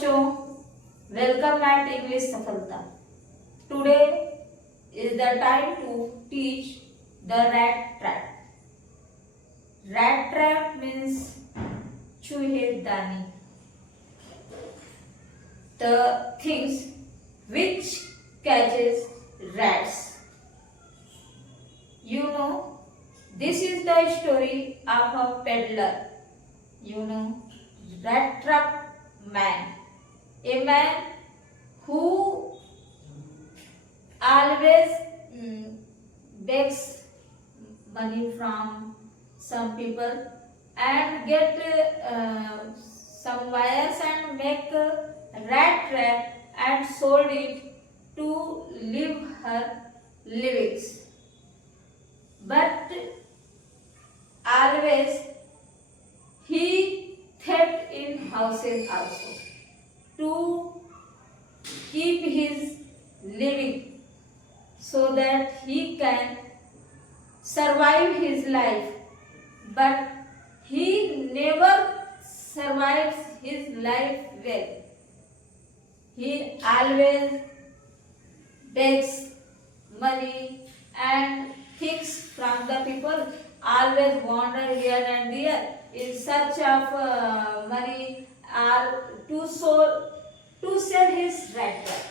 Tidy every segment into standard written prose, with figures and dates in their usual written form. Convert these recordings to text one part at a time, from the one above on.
बच्चों, welcome eight English सफलता। Today is the time to teach the rat trap. Rat trap means चूहेदानी, the things which catches rats. You know, this is the story of a peddler. You know, rat trap man. A man who always begs money from some people and get some wires and make a rat trap and sold it to live her livings. But always he kept in houses also to keep his living so that he can survive his life, but he never survives his life well. He always begs money and things from the people, always wander here and there in search of money or to sell his rat trap.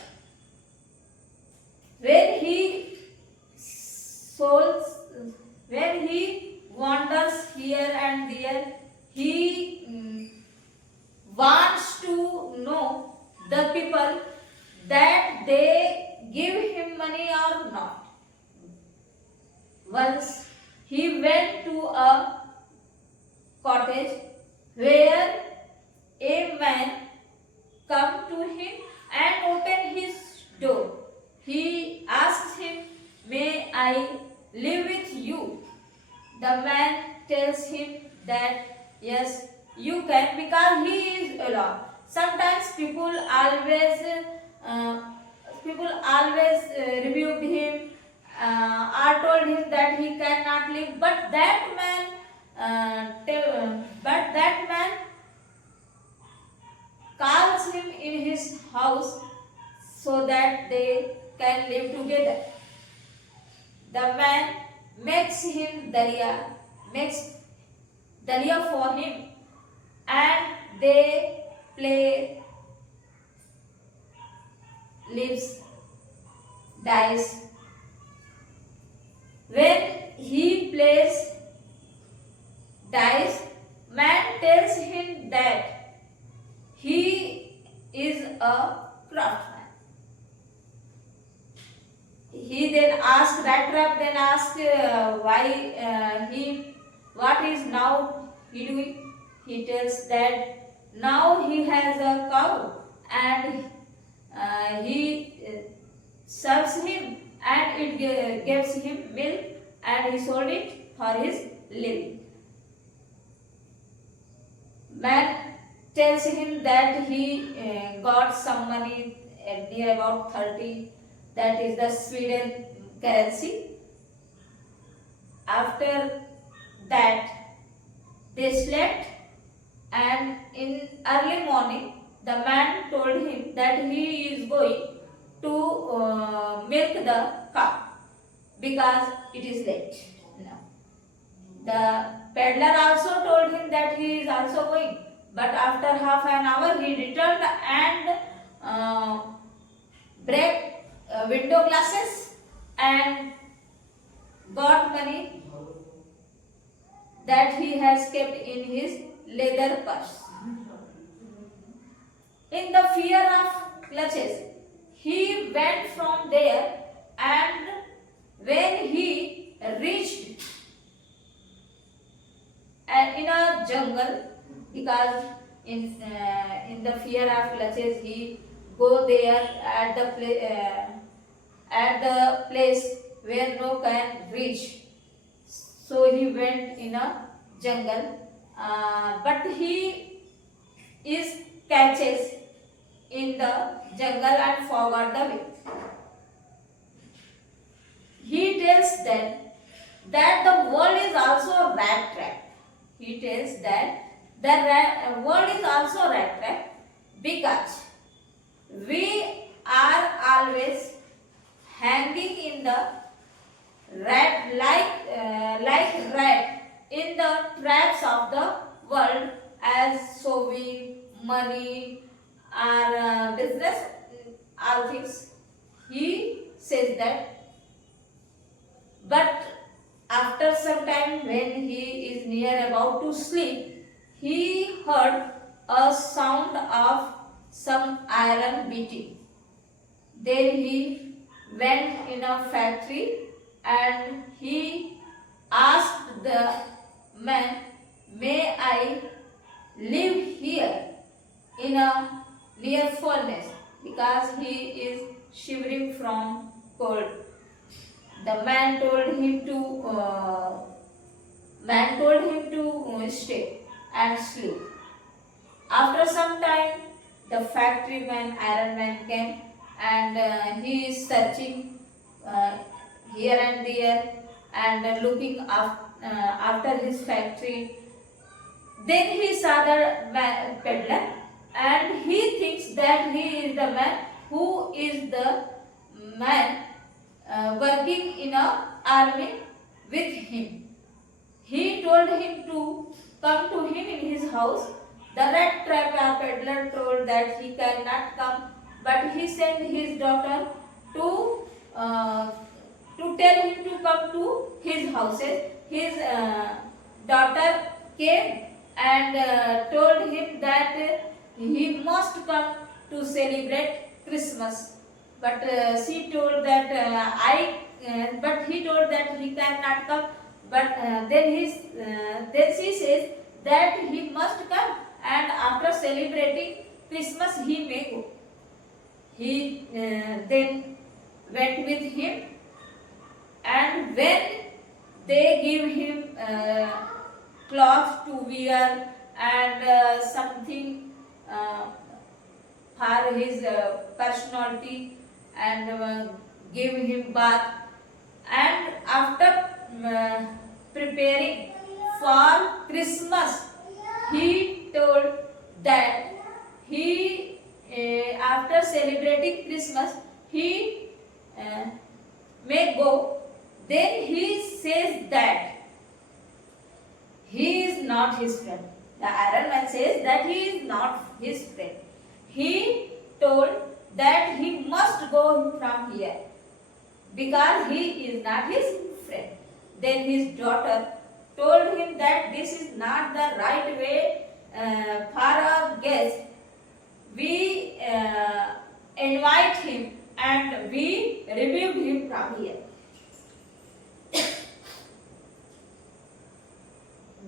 When he wanders here and there, he wants to know the people that they give him money or not. Once he went to a cottage where a man come to him and open his door. He asks him, "May I live with you?" The man tells him that yes, you can, because he is alone. Sometimes people always rebuked him or told him that he cannot live, but that man calls him in his house so that they can live together. The man makes dalia for him, and they play lives dice. When he plays dice, man tells him that he is a craftsman. He then asks, rat trap then asks what is now he doing. He tells that now he has a cow and he serves him and it gives him milk and he sold it for his living. Man tells him that he got some money near about 30, that is the Sweden currency. After that they slept, and in early morning the man told him that he is going to milk the cow because it is late now. The peddler also told him that he is also going, but after half an hour he returned and break window glasses and got money that he has kept in his leather purse. In the fear of clutches, he went from there, and when he reached in a jungle, because in the fear of clutches he go there at the place where no can reach. So he went in a jungle, but he is catches in the jungle and forgot the way. He tells them that the world is also a rat trap. He tells that the world is also a rat trap, because we are always hanging in the rat like rat in the traps of the world, as sowing, money, or business, all things. He says that. But after some time, when he is near about to sleep, he heard a sound of some iron beating. Then he went in a factory and he asked the man, "May I live here in a near furnace?" Because he is shivering from cold. The man told him to stay and sleep. After some time, the factory man, iron man came, and he is searching here and there and looking after his factory. Then he saw the peddler, and he thinks that he is the man who is the man working in a army with him. He told him to come to him in his house. The rat trap peddler told that he cannot come, but he sent his daughter to tell him to come to his houses. His daughter came and told him that he must come to celebrate Christmas. But she told that but he told that he cannot come. But then she says that he must come, and after celebrating Christmas he may go. He then went with him, and when they give him clothes to wear and something for his personality, and give him bath, and after preparing for Christmas, he told that he after celebrating Christmas he may go. Then he says that he is not his friend. The iron man says that he is not his friend. He told that he must go from here because he is not his friend. Then his daughter told him that this is not the right way for a guest. We invite him and we remove him from here.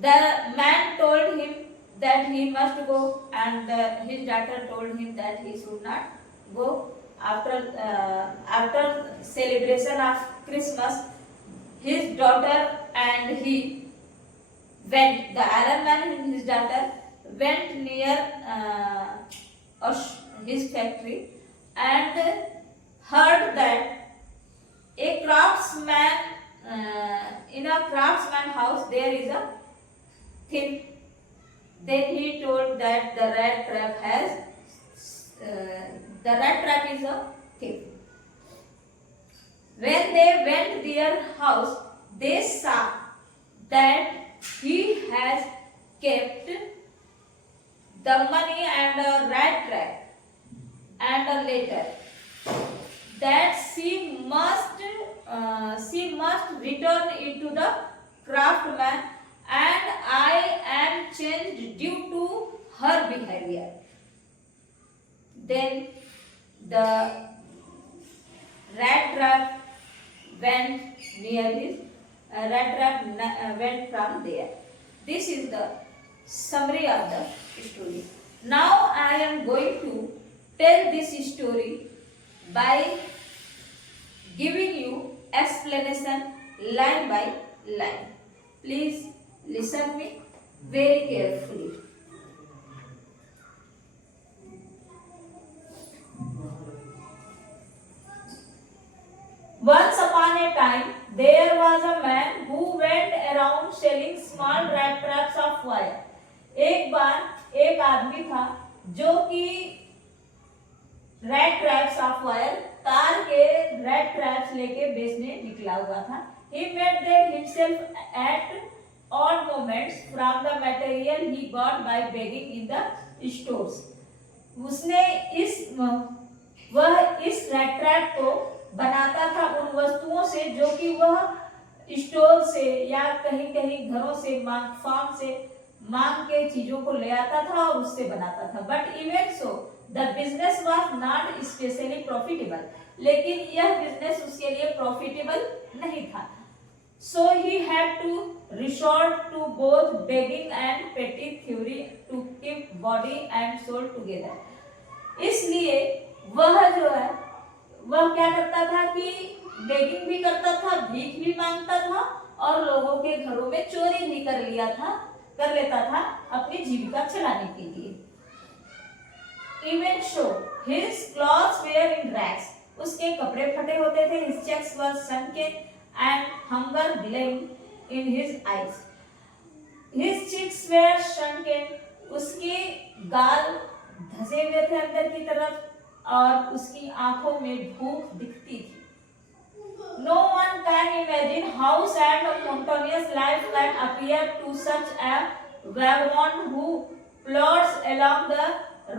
The man told him that he must go, and his daughter told him that he should not go. After celebration of Christmas, his daughter and he went. The iron man and his daughter went near his factory and heard that a craftsman in a craftsman house there is a thief. Then he told that the rat trap is a thief. When they went their house, they saw that he has kept the money and a rat trap and a letter that she must return it to the craftsman, and I am changed due to her behavior. Then the rat trap went near his went from there. This is the summary of the story. Now I am going to tell this story by giving you explanation line by line. Please listen me very carefully. Once upon a time, there was a man who went around selling small rat traps of wire. एक बार एक आदमी था जो कि red traps of wire, तार के red traps लेके बेचने निकला हुआ था। He made them himself at odd moments from the material he got by begging in the stores. उसने वह इस रेड ट्रैप को बनाता था उन वस्तुओं से जो कि वह स्टोर से या कहीं कहीं घरों से फार्म से मांग के चीजों को ले आता था और उससे बनाता था। But even so the business was not specially profitable, लेकिन यह बिजनेस उसके लिए प्रॉफिटेबल नहीं था। So he had to resort to both begging and petty thievery to keep body and soul together. इसलिए वह जो है वह क्या करता था कि बेगिंग भी करता था, भीख भी मांगता था और लोगों के घरों में चोरी भी कर लेता था अपनी जीविका चलाने के लिए। Even so, his clothes were in rags. उसके कपड़े फटे होते थे। His cheeks were sunken and hunger gleamed in his eyes. His cheeks were sunken. उसके गाल धसे हुए थे अंदर की तरफ और उसकी आंखों में भूख दिखती थी। No one can imagine how sad a monotonous life can appear to such a vagabond who plods along the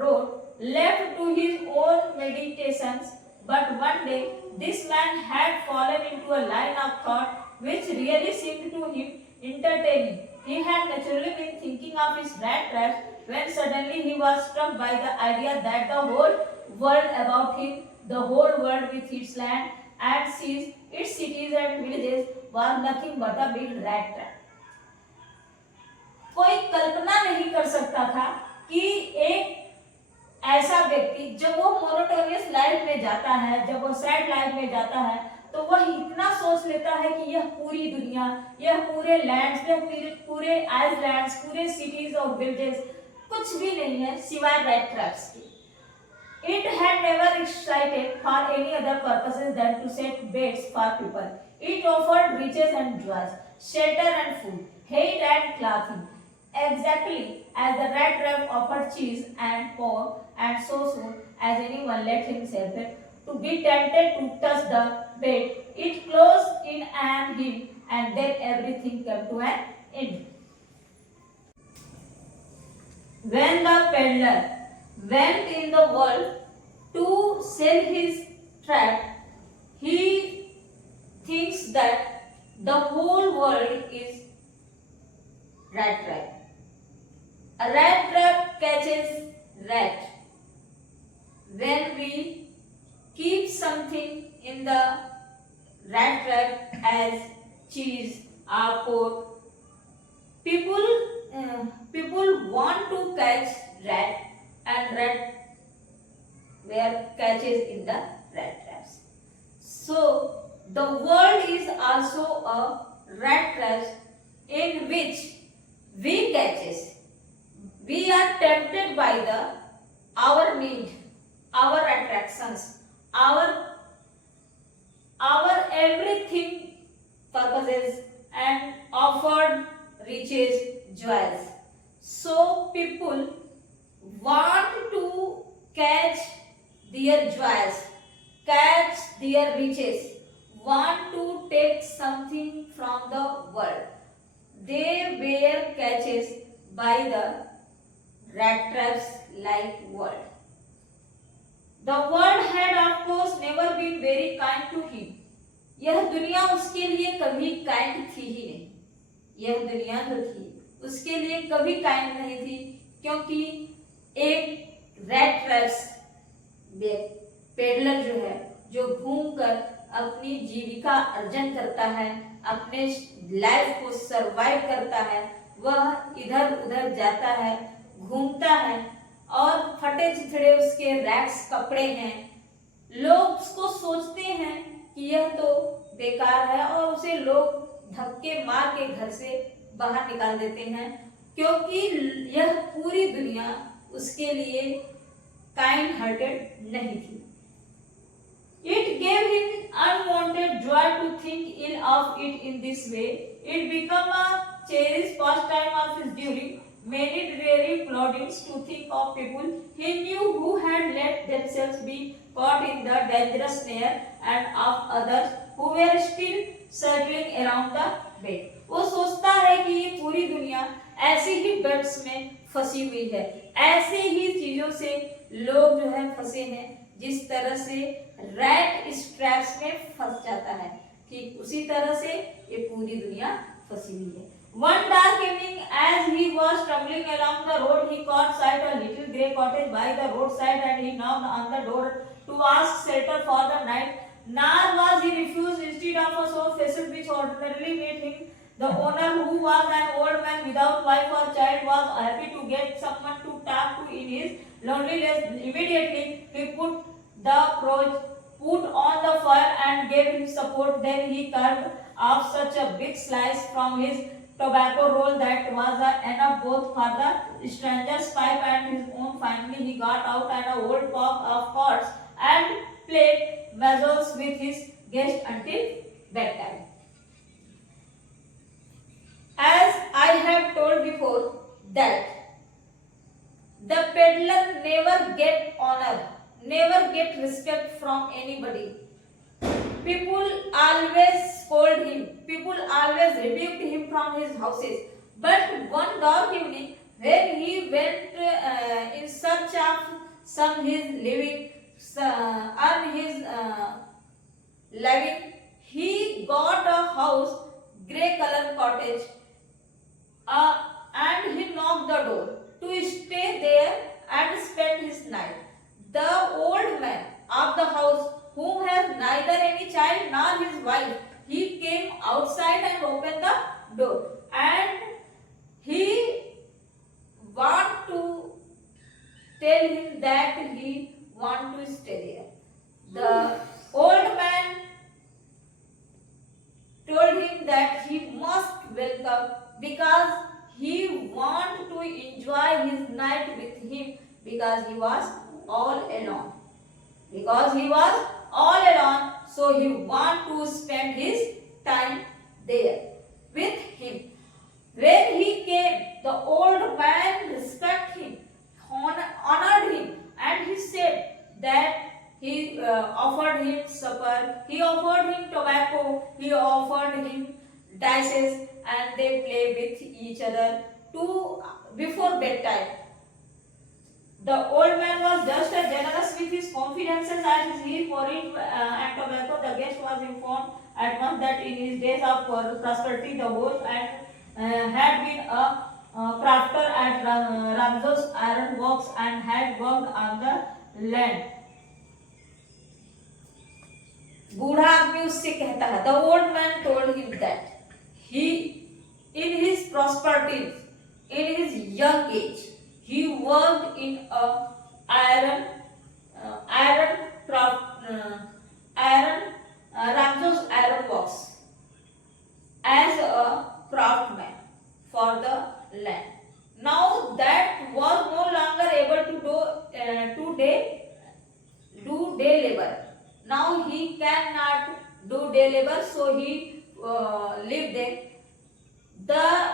road, left to his own meditations. But one day, this man had fallen into a line of thought which really seemed to him entertaining. He had naturally been thinking of his rat traps when suddenly he was struck by the idea that the whole world about him, the whole world with its land and seas, its cities and villages, was nothing but a big rat trap. कोई कल्पना नहीं कर सकता था कि एक ऐसा व्यक्ति जब वो मोनोटोनियस लाइफ में जाता है, जब वो सैड लाइफ में जाता है, तो वह इतना सोच लेता है कि यह पूरी दुनिया, यह पूरे लैंड्स, यह पूरे आइलैंड्स, पूरे सिटीज और विलेजेस कुछ भी नहीं है सिवाय रैट ट्रैप्स के। It had never existed for any other purposes than to set baits for people. It offered riches and joys, shelter and food, hate and clothing, exactly as the rat trap offered cheese and pork, and so soon as anyone let himself to be tempted to touch the bait, it closed in on him, and then everything came to an end. When the peddler went in the world to sell his trap, he thinks that the whole world is rat trap. A rat trap catches rat. When we keep something in the rat trap as cheese or pork, people want to catch rat, and rat were catches in the rat traps. So the world is also a rat trap in which we catches. We are tempted by our need, our attractions, our everything purposes and offered riches, joys. So people want to catch their joys, catch their riches, want to take something from the world. They were catches by the rat traps like world. The world had of course never been very kind to him. यह दुनिया उसके लिए कभी kind थी ही नहीं। यह दुनिया जो थी उसके लिए कभी काइंड नहीं थी, क्योंकि एक रेट ट्रैप्स पेडलर जो है, जो घूमकर अपनी जीविका अर्जन करता है, अपने लाइफ को सरवाइव करता है, वह इधर उधर जाता है, घूमता है और फटे चिथड़े उसके रैक्स कपड़े हैं। लोग उसको सोचते हैं कि यह तो बेकार है और उसे लोग धक्के मार के घर से बाहर निकाल देते हैं, क्योंकि यह पूरी दुनिया उसके लिए काइंड हार्टेड नहीं थी। It gave him unwanted joy to think ill of it in this way. It became a cherished pastime of his during many dreary ploddings to think of people he knew who had let themselves themselves be caught in the dangerous snare and of others who were still circling around the bed. वो सोचता है कि ये पूरी दुनिया ऐसे ही beds में फंसी हुई है, ऐसे ही चीजों से लोग जो है फंसे हैं जिस तरह से रैट स्ट्रैप्स में फंस जाता है, ठीक उसी तरह से ये पूरी दुनिया फंसी हुई है. One dark evening, as he was stumbling along the road, he caught sight of a little grey cottage by the roadside, and he knocked on the door to ask shelter for the night. Nor was he refused. Instead of a soft faces which ordinarily met him, the owner, who was an old man without wife or child, was happy to get someone to talk to in his loneliness. Immediately, he put on the fire and gave him support. Then he carved off such a big slice from his tobacco roll that was enough both for the stranger's pipe and his own. Finally, he got out an old pack of cards and played mazurkas with his guest until bedtime. As I have told before, that the peddler never get honor, never get respect from anybody. People always scold him. People always rebuked him from his houses. But one dark evening, when he went in search of some his living, earn his living, he got a house, grey color cottage, and he knocked the door to stay there and spend his night. The old man of the house, who has neither any child nor his wife, he came outside and opened the door, and he want to tell him that he want to stay there. The old man told him that he must welcome because he want to enjoy his night with him, because he was all alone. Because he was all alone, so he want to spend his time there with him. When he came, the old man respected him, honored him, and he said that he offered him supper, he offered him tobacco, he offered him dices, and they play with each other before bedtime. The old man was just as generous with his confidences as he for it and tobacco. The guest was informed at once that in his days of prosperity, the host had been a crafter at Ramses Iron Works and had worked on the land. बूढ़ा आदमी उससे कहता है, the old man told him that he, in his prosperity, in his young age, he worked in a Ramses Iron Works as a craftsman for the land. Now that was no longer able to do day labor. Now he cannot do day labor, so he lived there. The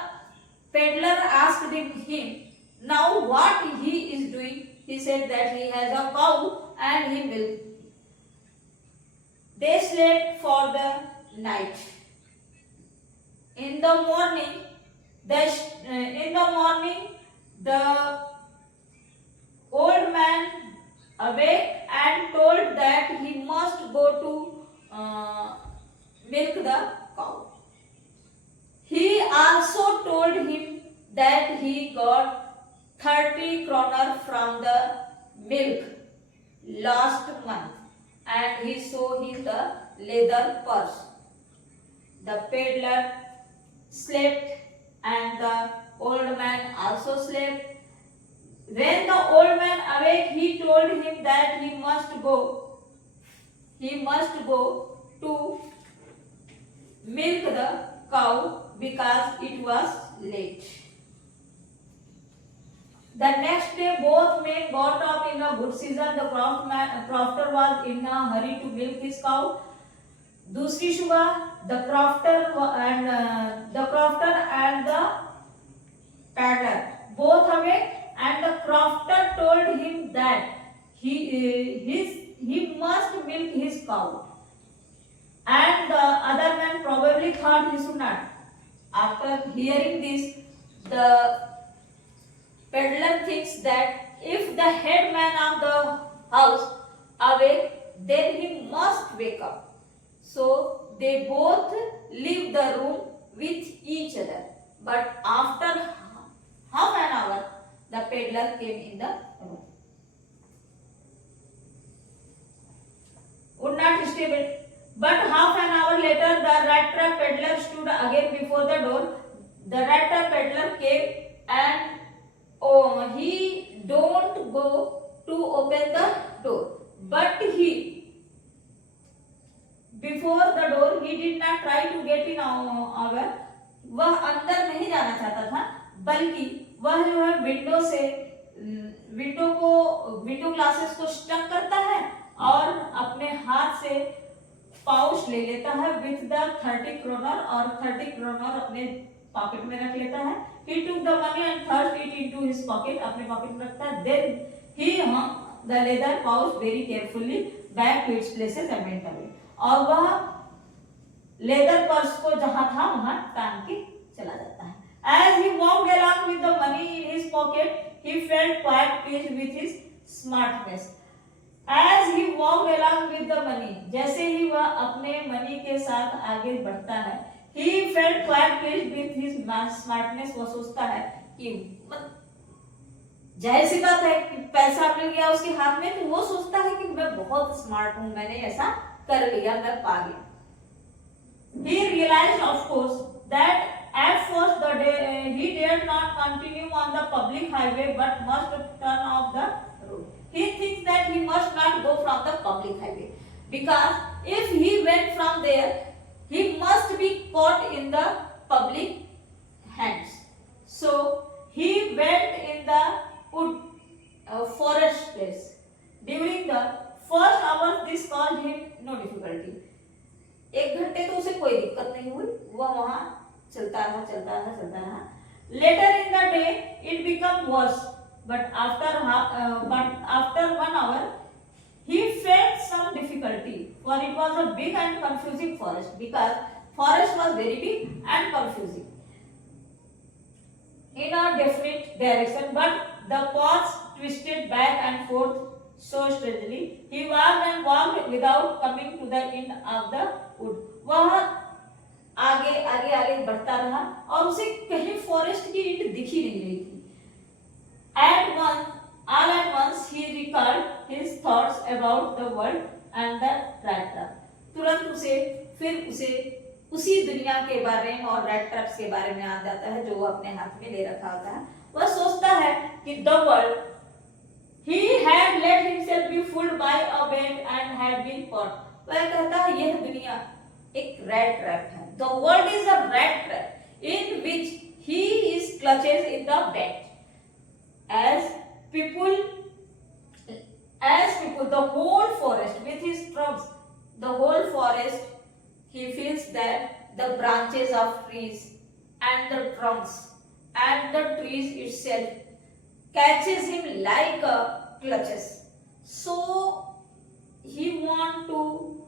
peddler asked him now what he is doing. He said that he has a cow and he milk. They slept for the night. In the morning, the old man awake and told that he must go to milk the cow. He also told him that he got 30 kroner from the milk last month, and he showed him the leather purse. The peddler slept and the old man also slept. When the old man awake, he told him that he must go to milk the cow because it was late. The next day, both men got up in a good season. The crofter was in a hurry to milk his cow. दूसरी सुबह the crofter and the peddler both awake, and the crofter told him that he must milk his cow. And the other man probably thought he should not. After hearing this, the peddler thinks that if the head man of the house awake, then he must wake up. So they both leave the room with each other. But after half an hour, the peddler came in the room. Would not stable. But half an hour later, the rat trap peddler stood again before the door. The rat trap peddler came and he don't go to open the door. But before the door, he did not try to get in our. वह अंदर नहीं जाना चाहता था, बल्कि वह जो है विंडो ग्लासेस को स्टक करता है और अपने हाथ से पाउच ले लेता है विथ द 30 kroner और 30 kroner अपने पॉकेट में रख लेता है. He took the money and thrust it into his pocket, अपने पॉकेट में रखता है. Then he hung the leather pouch very carefully back to its places and went away. और वह लेदर पर्स को जहां था वहां टांग के चला जाता है. As he walked along with the money in his pocket, he felt quite pleased with his smartness. As he walked along with the money, जैसे ही वह अपने मनी के साथ आगे बढ़ता है, he felt quite pleased with his smartness. वो सोचता है कि जाहिर सी बात है कि पैसा मिल गया उसके हाथ में, तो वो सोचता है कि मैं बहुत स्मार्ट हूं, मैंने ऐसा कर लिया, मैं पा गया. He realized, of course, that at first he dared not continue on the public highway but must turn off the road. He thinks that he must not go from the public highway because if he went from there, he must be caught in the public hands. So he went in the wood forest place. During the first hour, this caused him no difficulty. एक घंटे तो उसे कोई दिक्कत नहीं हुई, वह वहां चलता रहा. Later in the day, it became worse. But after 1 hour, he felt some difficulty, for it was a big and confusing forest. Because forest was very big and confusing in a definite direction, but the paths twisted back and forth so steadily. He walked and walked without coming to the end of the wood. वह आगे बढ़ता रहा और उसे कहीं forest की ईंट दिख ही नहीं रही थी. All at once he recalled his thoughts about the world and the rat trap. तुरंत उसे उसी दुनिया के बारे में और रैट ट्रैप्स के बारे में याद आता है जो वो अपने हाथ में ले रखा होता है. वह सोचता है कि the world he had let himself be fooled by a bait and had been caught. वह कहता है यह दुनिया एक रैट ट्रैप है. The world is a rat trap in which he is clutches in the bait. As people, the whole forest with his trunks, the whole forest, he feels that the branches of trees and the trunks and the trees itself catches him like a clutches. So he want to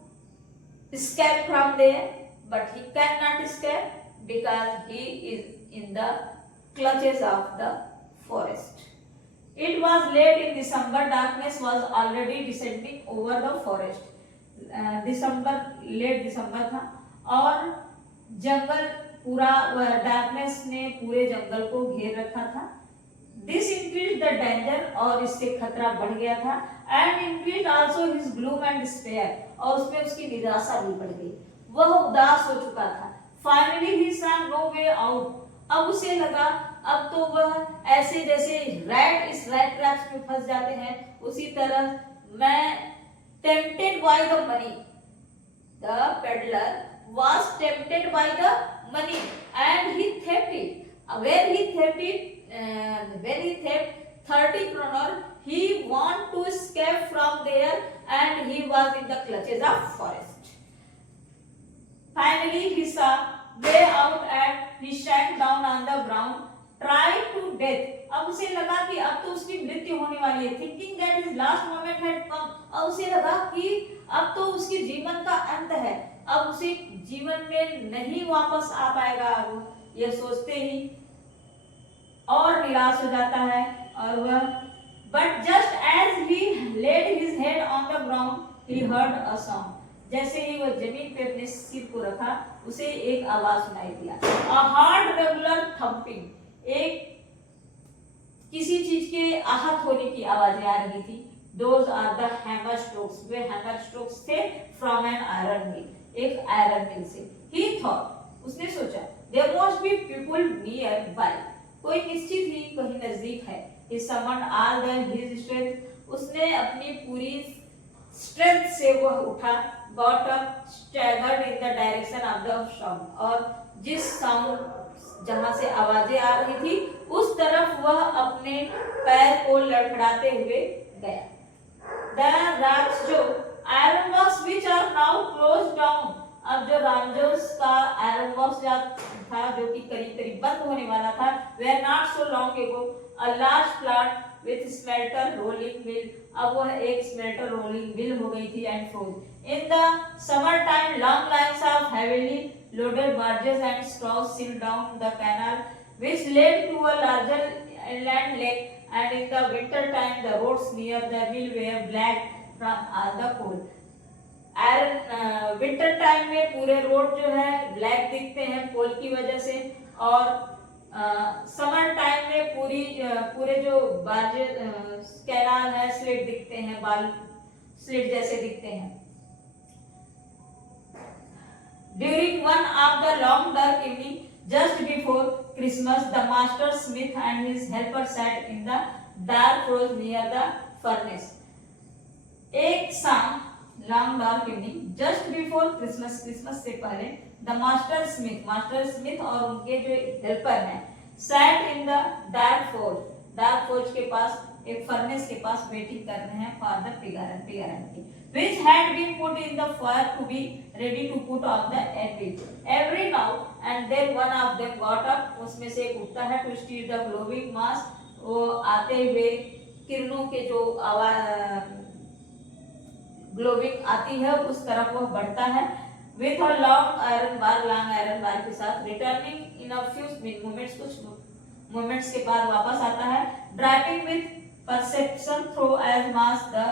escape from there, but he cannot escape because he is in the clutches of the forest. It was late in December. Darkness was already descending over the forest. Late दिसंबर था और जंगल पूरा darkness ने पूरे जंगल को घेर रखा था. दिस इंक्रीज द डेंजर और इससे खतरा बढ़ गया था. And increase also his gloom and despair और उसमें उसकी निराशा भी बढ़ गई. वह उदास हो चुका था. Finally he saw no way out. अब उसे लगा अब तो वह ऐसे जैसे रैट इस रैट ट्रैप्स में फंस जाते हैं उसी तरह मैं tempted by the money. The peddler was tempted by the money and he theft it. When he theft 30 kroner, he want to escape from there and he was in the clutches of forest. Finally he saw way out and he sank down on the ground try to death, अब उसे लगा कि अब तो उसकी मृत्यु होने वाली है, thinking that his last moment had come, अब उसे लगा कि अब तो उसके जीवन का अंत है, अब उसे जीवन में नहीं वापस आ पाएगा, अब यह सोचते ही और निराश हो जाता है। और वह but just as he laid his head on the ground he heard a sound, जैसे ही वह जमीन पे अपने सिर को रखा उसे एक आवाज सुनाई दिया, a hard regular thumping, एक किसी चीज के आहत होने की आवाजें आ रही थी। Those are the hammer strokes, way hammer strokes थे from an iron mill, एक आयरन मिल से। He thought, उसने सोचा, there must be people nearby, कोई निश्चित ही कहीं नजदीक है। He summoned all his strength, उसने अपनी पूरी स्ट्रेंथ से वह उठा, got up, staggered in the direction of the sound, और जिस साउंड जहां से आवाजें आ रही थी उस तरफ वह अपने पैर को लड़खड़ाते हुए गया। The rats जो iron works which are now closed down, अब जो रामजोस का आयरन वर्क्स था जो कि करीब करीब बंद होने वाला था, were not so long ago a large plant with smelter rolling mill, अब वह एक स्मेल्टर रोलिंग मिल हो गई थी and froze। In the summer time long lines of heavily loaded barges and straws sailed down the canal which led to a larger inland lake, and in the winter time the roads near the mill were black from all the coal। Winter time में पूरे road जो है black दिखते हैं कोल की वजह से, और समर टाइम में पूरे जो बाजे कैनाल है स्लिट दिखते हैं, बाल स्लिट जैसे दिखते हैं। During one of the long dark evening just before Christmas the master smith and his helper sat in the dark rose near the furnace. एक शाम long dark evening just before Christmas, Christmas से पहले, the master Smith और उनके जो helper हैं set in the dark forge के पास, एक फर्नेस के पास वेटिंग कर रहे हैं for the peregrine which had been put in the fire to be ready to put on the anvil। Every now and then one of them got up, उसमें से एक उठता है, to steer the glowing mass, वो आते हुए किरणों के जो आवाज ग्लोविंग आती है उस तरफ वह बढ़ता है, with a long iron bar के साथ, returning in a few moments, कुछ moments के बाद वापस आता है, driving with perception through as was the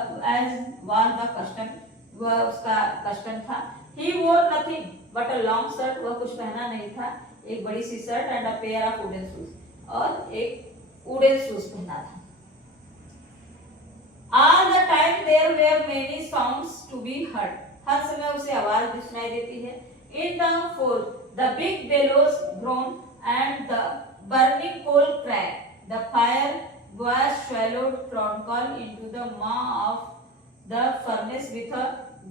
custom, वह उसका कस्टम था। He wore nothing but a long shirt, वह कुछ पहना नहीं था, एक बड़ी सी shirt and a pair of wooden shoes, और एक वुडन शूज पहना था। All the time there were many sounds to be heard, हर समय उसे आवाज भी सुनाई देती है। In the forge the big bellows groaned and the burning coal cracked, the fire was swallowed chronicle into the maw of the furnace with a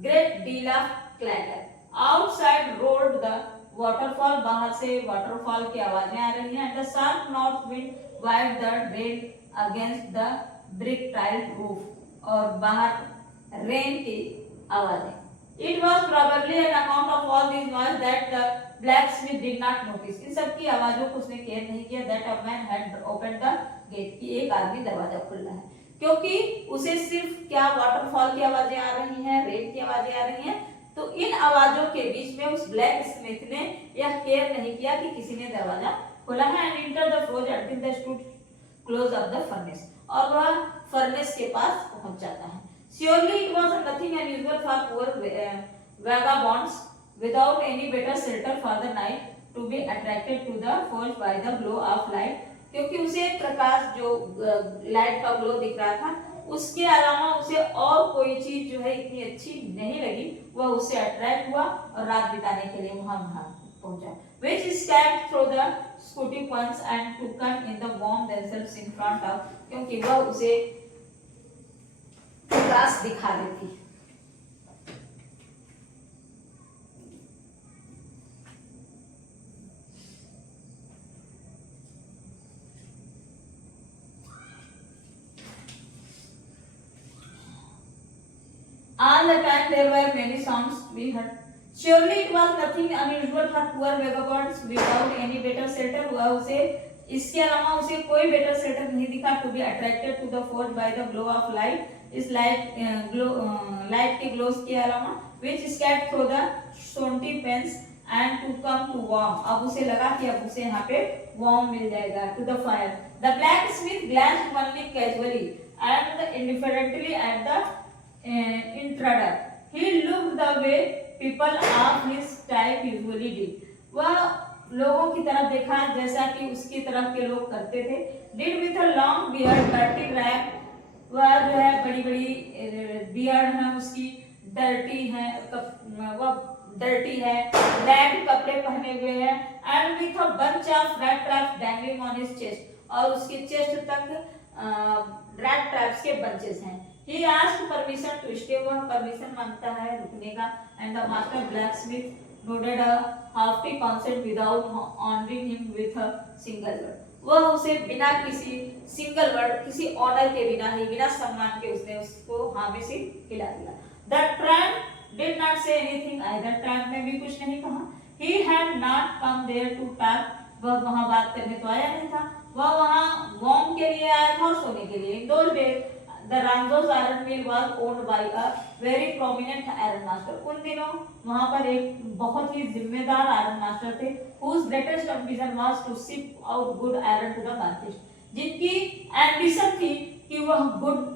great deal of clatter। Outside roared the waterfall, बाहर से waterfall की आवाजें आ रही हैं, and the sharp north wind wiped the rain against the brick tiled roof, और बाहर rain की आवाजें। It was probably an account of all these noise that the blacksmith did not notice, इन सब की आवाजों को उसने केयर नहीं किया, that a man had opened the gate, कि एक आदमी दरवाजा खोल रहा है, क्योंकि उसे सिर्फ क्या वाटरफॉल की आवाजें आ रही हैं, रेन की आवाजें आ रही हैं, तो इन आवाजों के बीच में उस ब्लैक स्मिथ ने यह केयर नहीं किया कि किसी ने दरवाजा खोला है, and entered the forge until they stood close of the furnace, और वह फर्नेस के पास पहुंच जाता है। Surely it was nothing unusual for poor vagabonds without any better shelter for the night to be attracted to the forge by the glow of light, क्योंकि उसे प्रकाश जो light का ग्लो दिख रहा था उसके अलावा उसे और कोई चीज जो है इतनी अच्छी नहीं लगी, वह उससे अट्रैक्ट हुआ और रात बिताने के लिए वहां पहुंचा। Which scattered through the scooty points and to come in the warm themselves in front of, क्योंकि वह उसे प्रकाश दिखा देती। All the time there were many sounds we heard. Surely it was nothing unusual for poor vagabonds without any better shelter, वह उसे इसके अलावा उसे कोई बेटर सेटअप नहीं दिखा to be attracted to the forge by the glow of light, इस light के ग्लोस के अलावा which scattered through the shonty pens and to come to warm, अब उसे लगा कि अब उसे यहाँ पे warm मिल जाएगा to the fire. The blacksmith glanced only casually and indifferently at the intruder. He looked the way people of his type usually did. वह लोगों की तरफ देखा जैसा कि उसकी तरफ के लोग करते थे. Did with a long beard, dirty rag, वह जो है बड़ी बड़ी बियर्ड है उसकी, डर्टी है, वह डर्टी है, रैग कपड़े पहने हुए हैं, and with a bunch of rat traps dangling on his chest, और उसके चेस्ट तक रैट ट्रैप्स के बंचेस हैं. He asked permission to stay, वह परमिशन मांगता है रुकने का, and the master blacksmith nodded a haughty consent without honouring him with a single word. वह उसे बिना किसी सिंगल वर्ड, किसी ऑर्डर के बिना ही, बिना सम्मान के उसने उसको हाँ में से हिला दिया. The tramp did not say anything either. Tramp ने भी कुछ नहीं कहा. He had not come there to talk. वह वहाँ बात करने तो आया नहीं था. वह वहाँ warm के लिए आया था और सोने के लिए. In those days, the Ranzo's iron mill was owned by a very prominent iron master. उन दिनों वहाँ पर एक बहुत ही जिम्मेदार आयरन मास्टर थे, whose greatest ambition was to ship out good iron to the market. जिनकी एम्बिशन थी कि वह गुड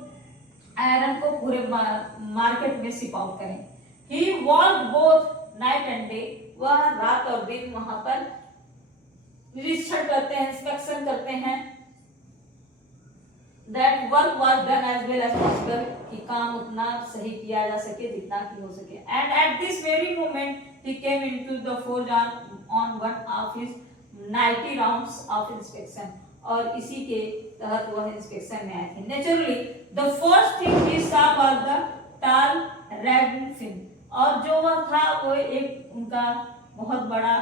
आयरन को पूरे मार्केट में शिप आउट करें. He worked both night and day. वह रात और दिन वहां पर निरीक्षण करते हैं, इंस्पेक्शन करते हैं. That work was done as well as possible, कि काम उतना सही किया जा सके जितना कि हो सके. And at this very moment he came into the forge on one of his nightly rounds of inspection. और इसी के तहत वह इंस्पेक्शन में आए थे. Naturally the first thing he saw was the टाल रैगफिन, और जो वह था वो एक उनका बहुत बड़ा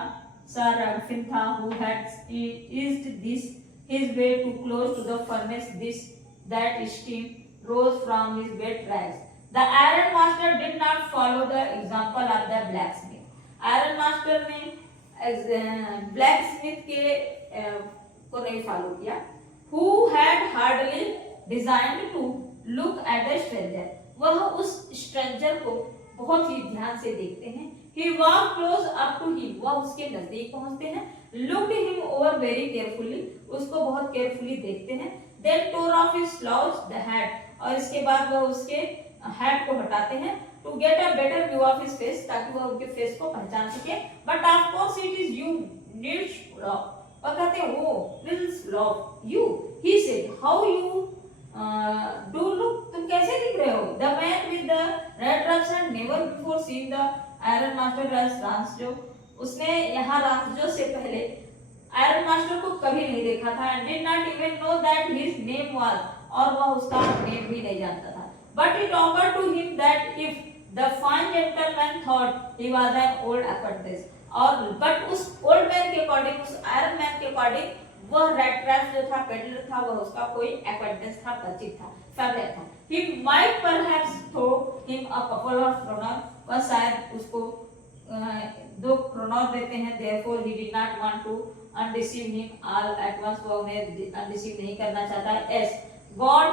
सा रैगफिन था, who had eased this his way too close to the furnace this that steam rose from his wet rags. The iron master did not follow the example of the blacksmith. Iron master ने blacksmith के को नहीं follow किया. Who had hardly designed to look at the stranger. वह उस stranger को बहुत ही ध्यान से देखते हैं. He walked close up to him. वह उसके नजदीक पहुंचते हैं. Looked him over very carefully. उसको बहुत केयरफुली देखते हैं. Then tore off his slouch the hat. और इसके बाद वह उसके हैट को हटाते हैं. To get a better view of his face, ताकि वह उनके फेस को पहचान सके. But of course it is you, Nils Lop. और कहते हैं वो Nils Lop, you. He said, how you do look, तुम कैसे दिख रहे हो? The man with the red drops had never before seen the iron master as Ranzo. उसने यहाँ रांझो से पहले आयरन मास्टर को कभी नहीं देखा था. And did not even know that his name was, और वह उसका नेम भी नहीं जानता था. But it occurred to him that if the fine gentleman thought he was an old acquaintance, और बट उस ओल्ड मैन के अकॉर्डिंग, उस आयरन मैन के अकॉर्डिंग वह रेड ट्रैप जो था, पेडलर था, वह उसका कोई एक्वेंटेंस था, परिचित था, फैमिलियर था. He might perhaps throw him a couple of kronor, वह शायद उसको 2 kronor देते हैं. Therefore he did not want to undeceive him all at once. वह उन्हें undeceive नहीं करना चाहता. Yes, God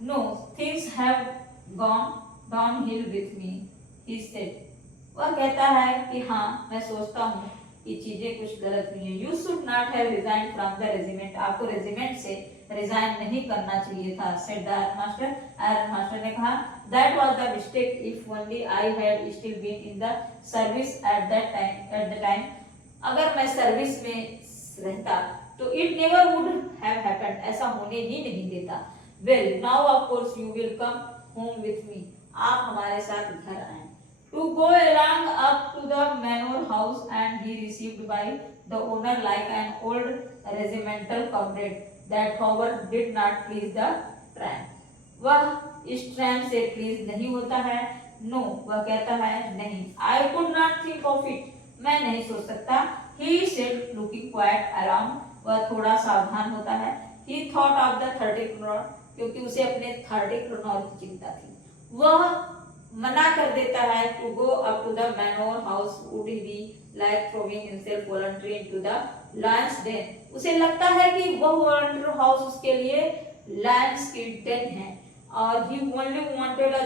knows things have gone downhill with me, he said. वह कहता है कि हाँ, मैं सोचता हूँ कि चीजें कुछ गलत हुई हैं. You should not have resigned from the regiment. आपको रेजिमेंट से रिजाइन नहीं करना चाहिए था, said the iron master. Iron master ने कहा, that was the mistake. If only I had still been in the service at the time. अगर मैं सर्विस में रहता तो it never would have happened. ऐसा होने ही नहीं देता. Well, now of course you will come home with me. आप हमारे साथ घर आए. To go along up to the manor house, and he received by the owner like an old regimental comrade. That however did not please the tramp. वह इस tramp से please नहीं होता है. No, वह कहता है नहीं. I could not think of it. मैं नहीं सोच सकता. He said, looking quite alarmed. वह थोड़ा सावधान होता है. He thought of the 30 kronor, क्योंकि उसे अपने 30 kronor की चिंता थी. वह मना कर देता है. To go up to the manor house would be like throwing himself voluntarily into the lion's den. उसे लगता है कि वह वंडर हाउस उसके लिए लायंस की डेन है और he only wanted a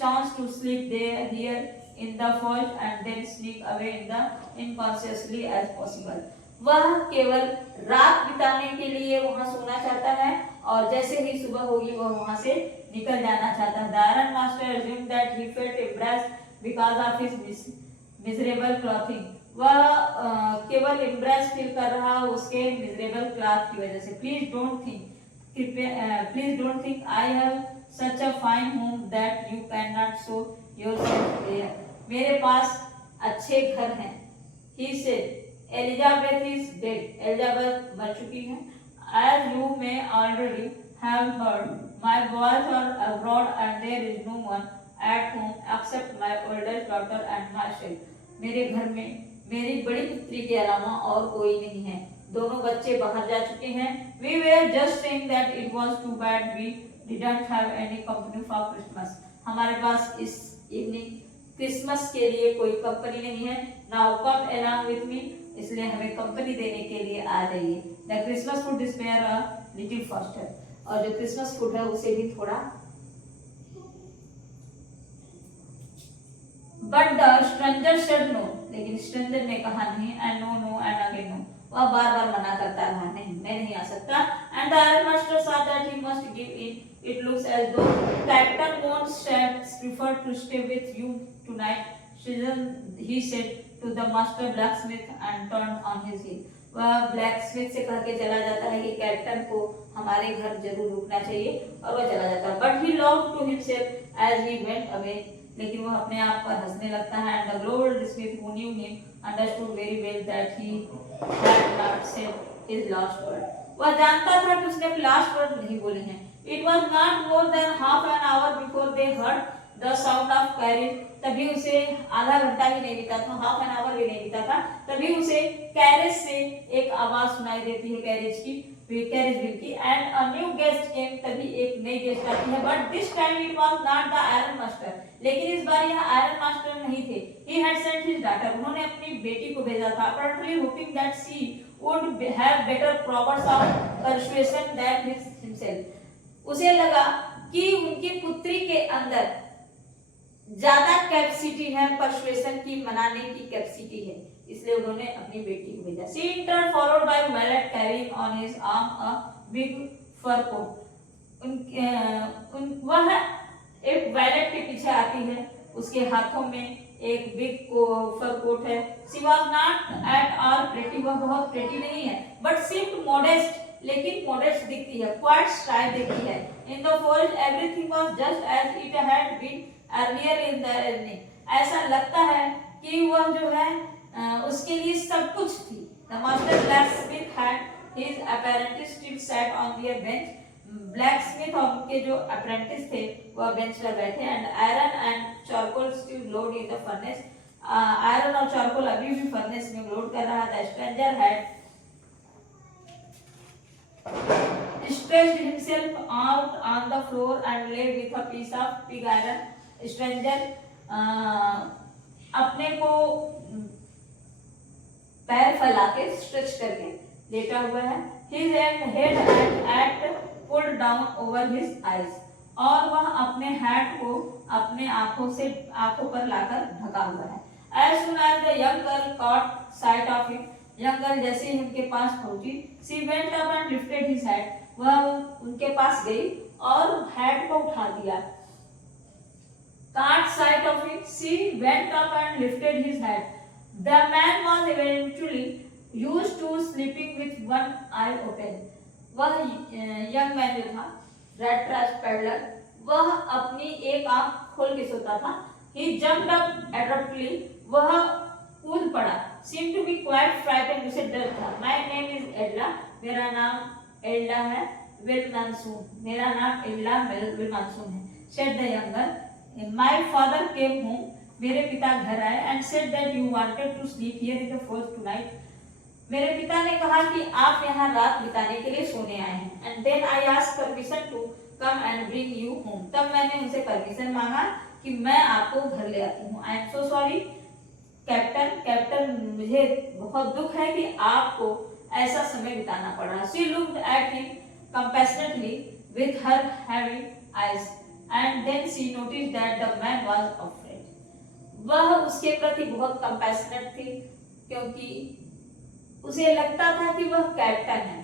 chance to sleep there here in the forest and then sneak away in the incautiously as possible। वह केवल रात बिताने के लिए वहां सोना चाहता है और जैसे ही सुबह होगी वह वहां से निकल जाना चाहता है। The iron master assumed that he felt embarrassed because of his miserable clothing। वह केवल embarrassed फील कर रहा उसके miserable cloth की वजह से। Please don't think I have such a fine home that you cannot show yourself there। मेरे पास अच्छे घर हैं। He said, Elizabeth is dead। Elizabeth मर चुकी है। As you may already have heard, my boys are abroad and there is no one at home except my oldest daughter and myself। मेरे घर में मेरी बड़ी पुत्री के अलावा और कोई नहीं है। दोनों बच्चे बाहर जा चुके हैं। We were just saying that it was too bad we didn't have any company for Christmas। हमारे पास इस इवनिंग क्रिसमस के लिए कोई कंपनी नहीं है। Now come along with me। इसलिए हमें कंपनी देने के लिए आ जाइए। The Christmas food is a little faster। और जो क्रिसमस फूड है उसे भी थोड़ा। But the stranger said no। लेकिन स्ट्रेंजर ने कहा नहीं and no and again no। वह बार बार मना करता रहा, नहीं मैं नहीं आ सकता। And the iron master saw that he must give in। It looks as though Captain Mondstadt preferred to stay with you tonight। He said to the master blacksmith and turned on his heel। वह blacksmith से कह के चला जाता है कि captain को हमारे घर जरूर रुकना चाहिए और वह चला जाता है। But he laughed to himself as he went away। लेकिन वह अपने आप पर हंसने लगता है। And the goldsmith who knew him understood very well that he had not said his last word। वह जानता था कि उसने अपने लास्ट वर्ड नहीं बोले हैं। It was not more than half an hour before they heard the sound of carriage। तभी उसे आधा घंटा ही नहीं बीता था, हाफ एन आवर भी नहीं बीता था, तभी उसे कैरेज से एक आवाज सुनाई देती है, कैरेज व्हील की। And a new guest came. तभी एक नई गेस्ट आती है। But this time it was not the iron master. लेकिन इस बार यह आयरन मास्टर नहीं थे। He had sent his daughter. उन्होंने अपनी बेटी को भेजा था। Apparently hoping that she would have better powers of persuasion than himself. उसे लगा कि उनकी पुत्री के अंदर ज्यादा कैपेसिटी है, परसुएशन की, मनाने की कैपेसिटी है, इसलिए उन्होंने अपनी बेटी को भेजा। She entered followed by valet carrying on his arm a big fur coat। वह एक वैलेट के पीछे आती है, उसके हाथों में एक बिग फर कोट है। She was not at all pretty। वह बहुत प्रेटी नहीं है। But seemed modest। लेकिन मॉडेस्ट दिखती है, quite shy दिखती है। In the forest everything was just as it had been earlier in the evening। ऐसा लगता है कि वह जो है उसके लिए सब कुछ थी। The master blacksmith had his apprentice still sat on their bench। Blacksmith और उनके जो अप्रेंटिस थे वह बेंच पर बैठे। And iron and charcoal still glowed in the furnace. Iron और चारकोल अभी भी फर्नेस में ग्लोड कर रहा था। Stranger had stretched himself out on the floor and lay with a piece of pig iron। Stranger अपने को पैर फैला के स्ट्रेच करके लेटा हुआ है। His head and hat pulled down over his eyes। और वह अपने हैट को अपने आंखों पर लाकर ढका हुआ है। As soon as the young girl caught sight of him। Young girl जैसे ही उनके पास पहुंची, she went up and lifted his hat। वह उनके पास गई और हैट को उठा दिया। Caught sight of him, she went up and lifted his hat। The man was eventually used to sleeping with one eye open। वह यंग मैन जो था, रेड ट्रैश पेडलर, वह अपनी एक आंख खोल के सोता था। He jumped up abruptly। वह कूद पड़ा। Seemed to be quite frightened। उसे डर था। My name is Ella। मेरा नाम एल्डा है। Will monsoon. मेरा नाम एल्डा विल मानसून है। Said the young girl। My father came home। मेरे पिता घर आए and said that you wanted to sleep here in the forest tonight। मेरे पिता ने कहा कि आप यहाँ रात बिताने के लिए सोने आए हैं। And then I asked permission to come and bring you home। तब मैंने उनसे परमिशन मांगा कि मैं आपको घर ले आती हूँ। I am so sorry captain. मुझे बहुत दुख है कि आपको ऐसा समय बिताना पड़ा। She looked at him compassionately with her heavy eyes, and then she noticed that the man was afraid. वह उसके प्रति बहुत compassionate थी, क्योंकि उसे लगता था कि वह कैप्टन है।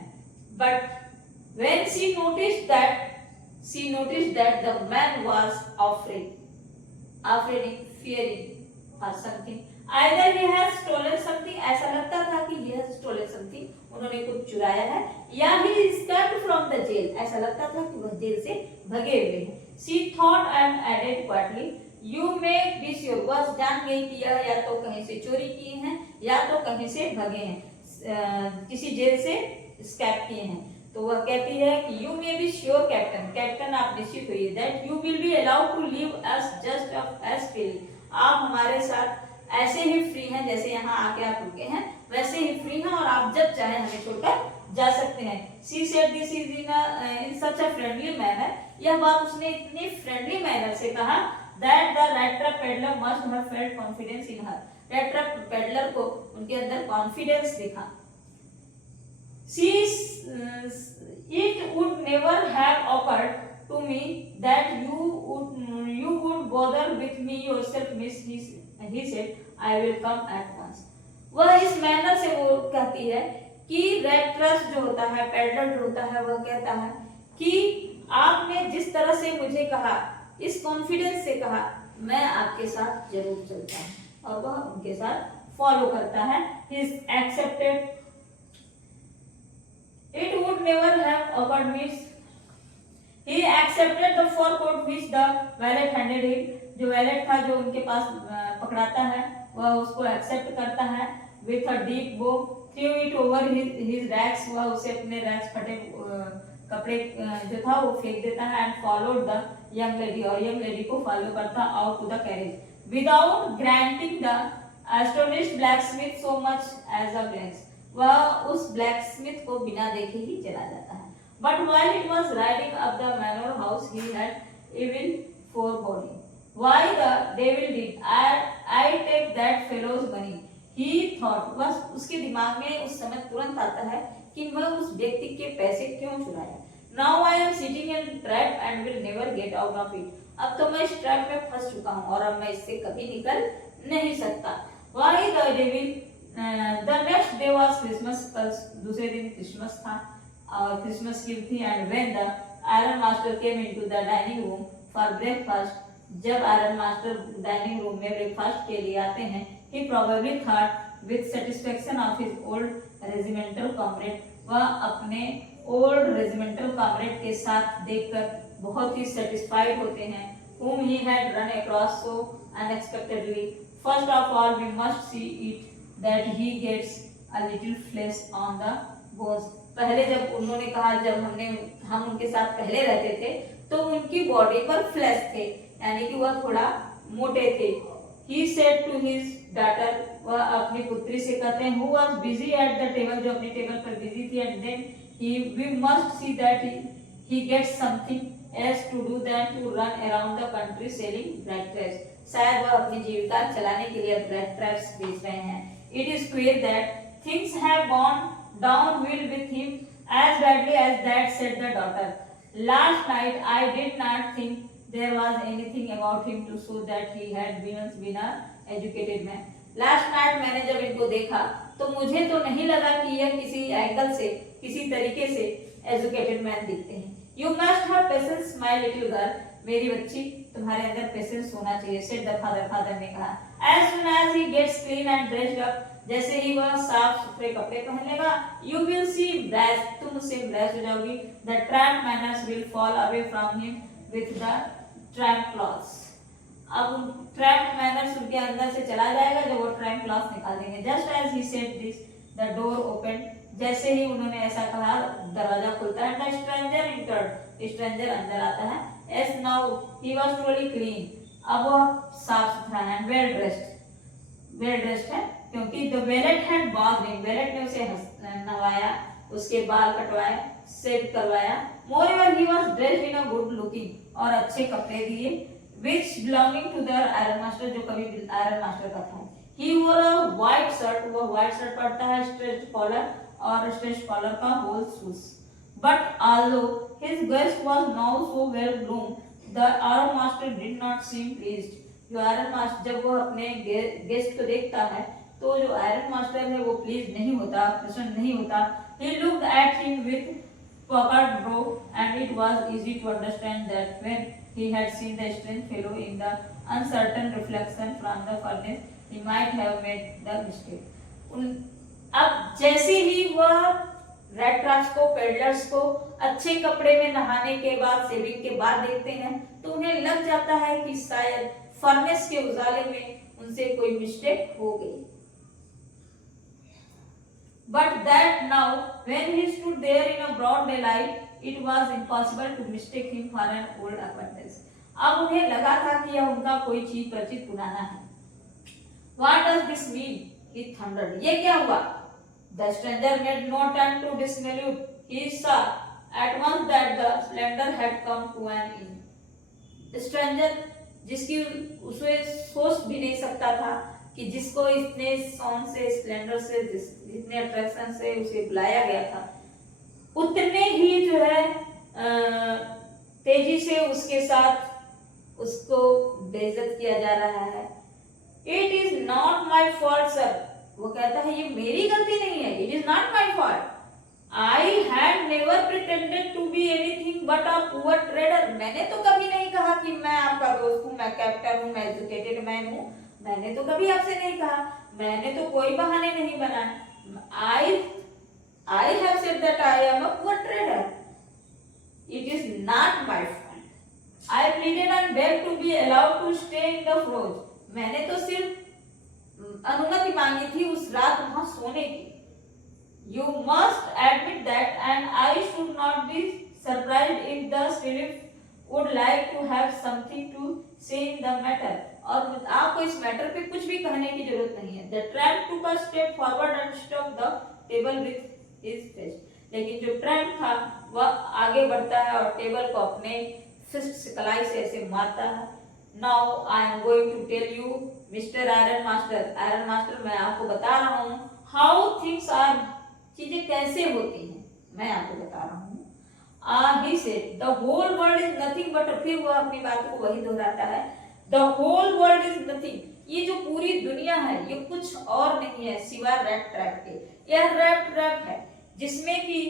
But when she noticed that the man was afraid, fearing or something. Either he has stolen something, ऐसा लगता था कि he has stolen something, उन्होंने कुछ चुराया है, या he escaped from the jail, ऐसा लगता था कि वह जेल से भगे हुए हैं। She thought and added quietly, you may be sure, वह जान गई कि यह या तो कहीं से चोरी किए हैं या तो कहीं से भगे हैं, किसी जेल से escape किए हैं। तो वह कहती है कि you may be sure captain आप निश्चित होइए that you will be allowed to leave us just as freely, आप हमारे साथ ऐसे ही फ्री हैं जैसे यहाँ आके आप रुके हैं वैसे ही फ्री हैं और आप जब चाहे हमें छोड़कर जा सकते हैं। She said this is in such a friendly manner, यह बात उसने इतनी फ्रेंडली मैनर से कहा that the red trap peddler must have felt confidence in her, red trap peddler को उनके अंदर कॉन्फिडेंस दिखा। It would never have occurred to me that you would bother with me yourself, miss, he said. I will come at once. वह इस manner से वो कहती है कि रेड ट्रस्ट जो होता है, पेडलर जो होता है, वह कहता है कि आपने जिस तरह से मुझे कहा, इस कॉन्फिडेंस से कहा, मैं आपके साथ जरूर चलता हूँ, और वह उनके साथ फॉलो करता है। He accepted. It would never have occurred me. He accepted the fur coat which the valet handed him. जो वैलेट था जो उनके पास पकड़ाता है, वह उसको एक्सेप्ट करता है। With a deep bow, threw it over his rags. वह उसे अपने रैक्स फटे कपड़े जो था वो फेंक देता है। And followed the young lady, और young lady को फॉलो करता out to the carriage without granting the astonished blacksmith so much as a glance. वह उस ब्लैकस्मिथ को बिना देखे ही चला जाता है। But while it was riding up the manor house, he had even foreboding. Why the devil did I take that fellow's money? He thought. बस उसके दिमाग में उस समय तुरंत आता है कि मैं उस व्यक्ति के पैसे क्यों चुराया। Now I am sitting in trap and will never get out of it. अब तो मैं इस ट्रैप में फंस चुका हूँ और अब मैं इससे कभी निकल नहीं सकता। Why the devil? The next day was Christmas. कल दूसरे दिन क्रिसमस था और क्रिसमस ईव थी। And when the iron master came into the dining room for breakfast, जब आयरन मास्टर डाइनिंग रूम में ब्रेकफास्ट के लिए आते हैं, he probably thought with satisfaction of his old regimental comrade, वह अपने ओल्ड रेजिमेंटल कॉमरेड के साथ देखकर बहुत ही सेटिस्फाइड होते हैं, whom he had run across so unexpectedly. First of all, we must see it that he gets a little flesh on the bones. पहले जब उन्होंने कहा, जब हम उनके साथ पहले रहते थे तो उनकी बॉडी पर फ्लैश थे, यानी कि वह थोड़ा मोटे थे। He said to his daughter, वह अपनी पुत्री से कहते हैं, who was busy at the table, जो अपनी टेबल पर बिजी थी, and then we must see that he gets something else to do than to run around the country selling bread traps. शायद वह अपनी जीविका चलाने के लिए ब्रेड ट्रैप्स बेच रहे हैं। It is clear that things have gone downhill with him as badly as that, said the daughter. Last night I did not think there was anything about him to show that he had been a educated man. Last night मैंने जब इनको देखा तो मुझे तो नहीं लगा कि यह किसी एंगल से, किसी तरीके से एजुकेटेड मैन दिखते हैं। You must have patience, my little girl. मेरी बच्ची, तुम्हारे अंदर पेशेंस होना चाहिए, said the father ने कहा। As soon as he gets clean and dressed up, जैसे ही वह साफ सुथरे कपड़े पहन लेगा, you will see blessed, तुम उससे blessed हो जाओगी। The tramp manners will fall away from him with the tramp clothes. अब tramp manners उनके अंदर से चला जाएगा जब वो tramp clothes निकाल देंगे। Just as he said this, the door opened. जैसे ही उन्होंने ऐसा कहा, दरवाजा खुलता है। The stranger entered. स्ट्रेंजर अंदर आता है। Yes, now he was truly clean. अब वह साफ सुथरा है, well dressed है, क्योंकि the valet had bathed him. valet ने उसे नहवाया, उसके बाल कटवाए, शेव करवाया। Moreover, he was dressed in a good looking, और अच्छे कपड़े दिए, which belonging to the iron master, जो कभी आयरन मास्टर का था। He wore a white shirt, वह white shirt पहनता है, stretched collar, और स्ट्रेच कॉलर का hole shoes. But although his guest was now so well groomed, the iron master did not seem pleased. जो iron master जब वो अपने guest को देखता है तो जो आयरन मास्टर है वो प्लीज नहीं होता, प्रसन्न नहीं होता. He looked at him with puckered brow, and it was easy to understand that when he had seen the strange fellow in the uncertain reflection from the furnace, he might have made the mistake. अब जैसे ही वह red traps को, peddlers को अच्छे कपड़े में नहाने के बाद, सेविंग के बाद देखते हैं तो उन्हें लग जाता है कि शायद फर्नेस के उजाले में उनसे कोई मिस्टेक हो गई. But that now, when he stood there in a broad daylight, it was impossible to mistake him for an old acquaintance. अब उन्हें लगा था कि यह उनका कोई चीज परिचित पुराना है. What does this mean? He thundered. ये क्या हुआ? The stranger made no attempt to dissalute. He saw at once that the splendor had come to an end. Stranger, जिसकी उसे सोच भी नहीं सकता था कि जिसको इतने सॉन्ग से, स्प्लेंडर से, जितने अट्रैक्शन से उसे बुलाया गया था, उतने ही जो है तेजी से उसके साथ उसको बेइज्जत किया जा रहा है. It is not my fault sir. वो कहता है ये मेरी गलती नहीं है. It is not my fault. I had never pretended to be anything but a poor trader. मैंने तो कभी नहीं कहा कि मैं आपका दोस्त हूँ, मैं कैप्टन हूँ, मैं एजुकेटेड मैन हूँ. मैंने तो कभी आपसे नहीं कहा. मैंने तो कोई बहाने नहीं बनाए. I have said that I am a poor trader. It is not my fault. I pleaded and begged to be allowed to stay in the forge. मैंने तो सिर्फ अनुमति मांगी थी उस रात वहां सोने की. You must admit that, and I should not be surprised if the sheriff would like to have something to say in the matter. और आपको इस मैटर पे कुछ भी कहने की जरूरत नहीं है. The tramp took a step forward and struck the table with his fist. लेकिन जो ट्रैम्प था वह आगे बढ़ता है और टेबल को अपने फिस्ट से, कलाई से ऐसे मारता है. Now I am going to tell you, Mr. Iron Master. Iron Master, मैं आपको बता रहा हूँ how things are. चीजें कैसे होती हैं मैं आपको बता रहा हूँ. He said, the whole world is nothing but. फिर वो अपनी बात को वही दोहराता है. The whole world is nothing. ये जो पूरी दुनिया है ये कुछ और नहीं है सिवाय रैट ट्रैप के. यह रैट ट्रैप है जिसमें कि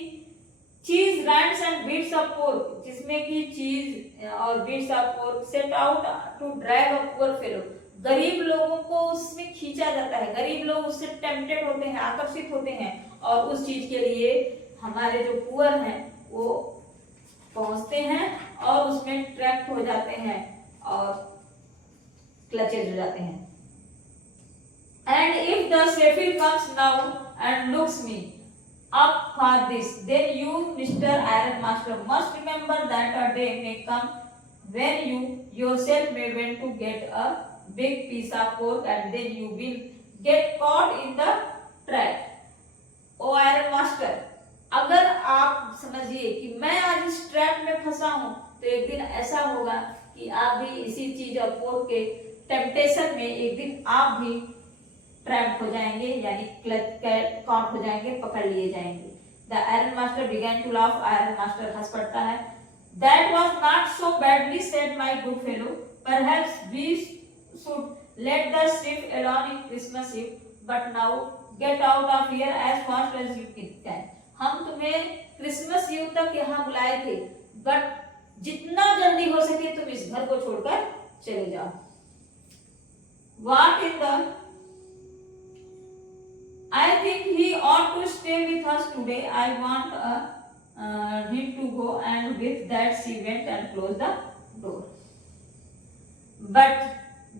cheese, rinds and bits of pork, जिसमें कि चीज और bits of pork set out to drag a poor fellow. गरीब लोगों को उसमें खींचा जाता है. गरीब लोग उससे टेम्पटेड होते हैं, आकर्षित होते हैं और उस चीज के लिए हमारे जो पुअर हैं वो पहुंचते हैं और उसमें ट्रैप हो जाते हैं और क्लचेज हो जाते हैं. And if the sheriff comes now and looks me up for this, then you, Mr. Iron Master, must remember that a day may come when you yourself may want to get a big piece of pork and then you will get caught in the trap. O iron master, अगर आप समझिए कि मैं आज इस trap में फंसा हूं तो एक दिन ऐसा होगा कि आप भी इसी चीज और पोर्क के टेम्पटेशन में एक दिन आप भी ट्रैप हो जाएंगे, यानी कॉट हो जाएंगे, पकड़ लिए जाएंगे. The iron master began to laugh. Iron master हंस पड़ता है. That was not so badly said my good fellow. Perhaps we should let the ship alone in Christmas Eve, but now get out of here as fast as you can. हम तुम्हें Christmas ewe तक यहाँ बुलाए थे, but जितना जल्दी हो सके तुम इस घर को छोड़कर चले जाओ. What in the? I think he ought to stay with us today. I want him to go. And with that she went and closed the door. But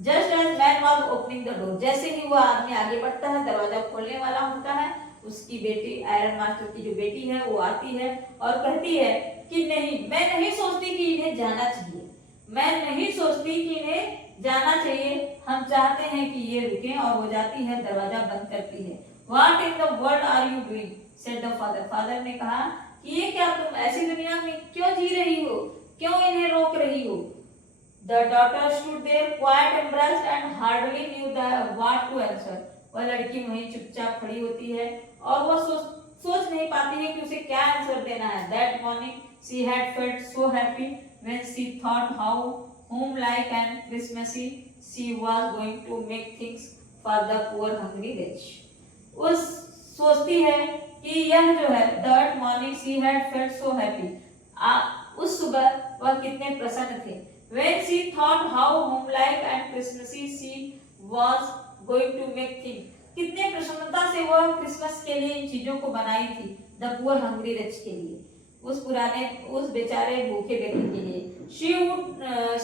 just as man was opening the door, जैसे ही वो आदमी आगे बढ़ता है, दरवाजा खोलने वाला होता है, उसकी बेटी, आयरन मास्टर की जो बेटी है वो आती है और कहती है कि नहीं, मैं नहीं सोचती कि इन्हें जाना चाहिए. मैं नहीं सोचती कि इन्हें जाना चाहिए. हम चाहते हैं कि ये रुकें. और वो जाती है, दरवाजा बंद करती है. What in the world are you doing? said the father. Father ने कहा कि ये क्या तुम ऐसी दुनिया में क्यों जी रही हो, क्यों इन्हें रोक रही हो. The daughter stood there quite embarrassed and hardly knew what to answer. वह लड़की वहीं चुपचाप खड़ी होती है और वह सोच नहीं पाती है कि उसे क्या आंसर देना है। That morning she had felt so happy when she thought how home like and Christmassy she was going to make things for the poor hungry rich. उस सोचती है कि यह जो है that morning she had felt so happy, उस सुबह वह कितने प्रसन्न थे। When she thought how homelike and Christmassy she was going to make things, कितने प्रसन्नता से वह क्रिसमस के लिए इन चीजों को बनाई थी। The poor hungry rich के लिए, उस बेचारे भूखे व्यक्ति के लिए।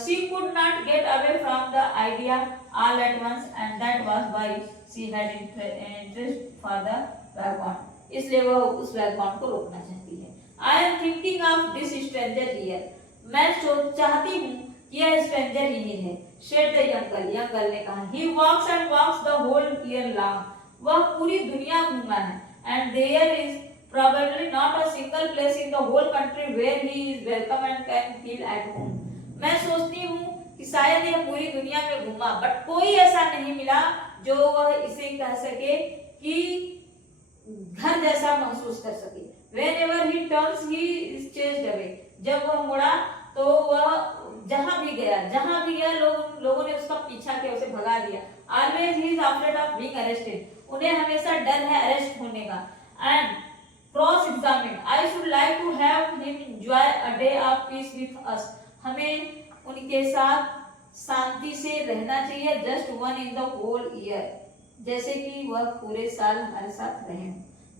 She could not get away from the idea all at once, and that was why she had interest for the vagabond. इसलिए वह उस वैगबॉन्ड को रोकना चाहती है। I am thinking of this stranger here. मैं चाहती हूँ कि यह स्ट्रेंजर ही है। Said the young girl ने कहा। He walks and walks the whole year long. वह पूरी दुनिया घूमा है। And there is probably not a single place in the whole country where he is welcome and can feel at home. मैं सोचती हूँ कि शायद यह पूरी दुनिया में घूमा, बट कोई ऐसा नहीं मिला जो वह इसे कह सके कि घर जैसा महसूस कर सके। Whenever he turns, he is chased away. जब वह मुड़ा तो वह जहां भी गया लोगों ने उसका पीछा किया, उसे भगा दिया। Always he is afraid of being arrested. उन्हें हमेशा डर है अरेस्ट होने का। And cross examined. I should like to have him enjoy a day of peace with us. हमें उनके साथ शांति से रहना चाहिए। Just one in the whole year. जैसे कि वह पूरे साल हमारे साथ रहें।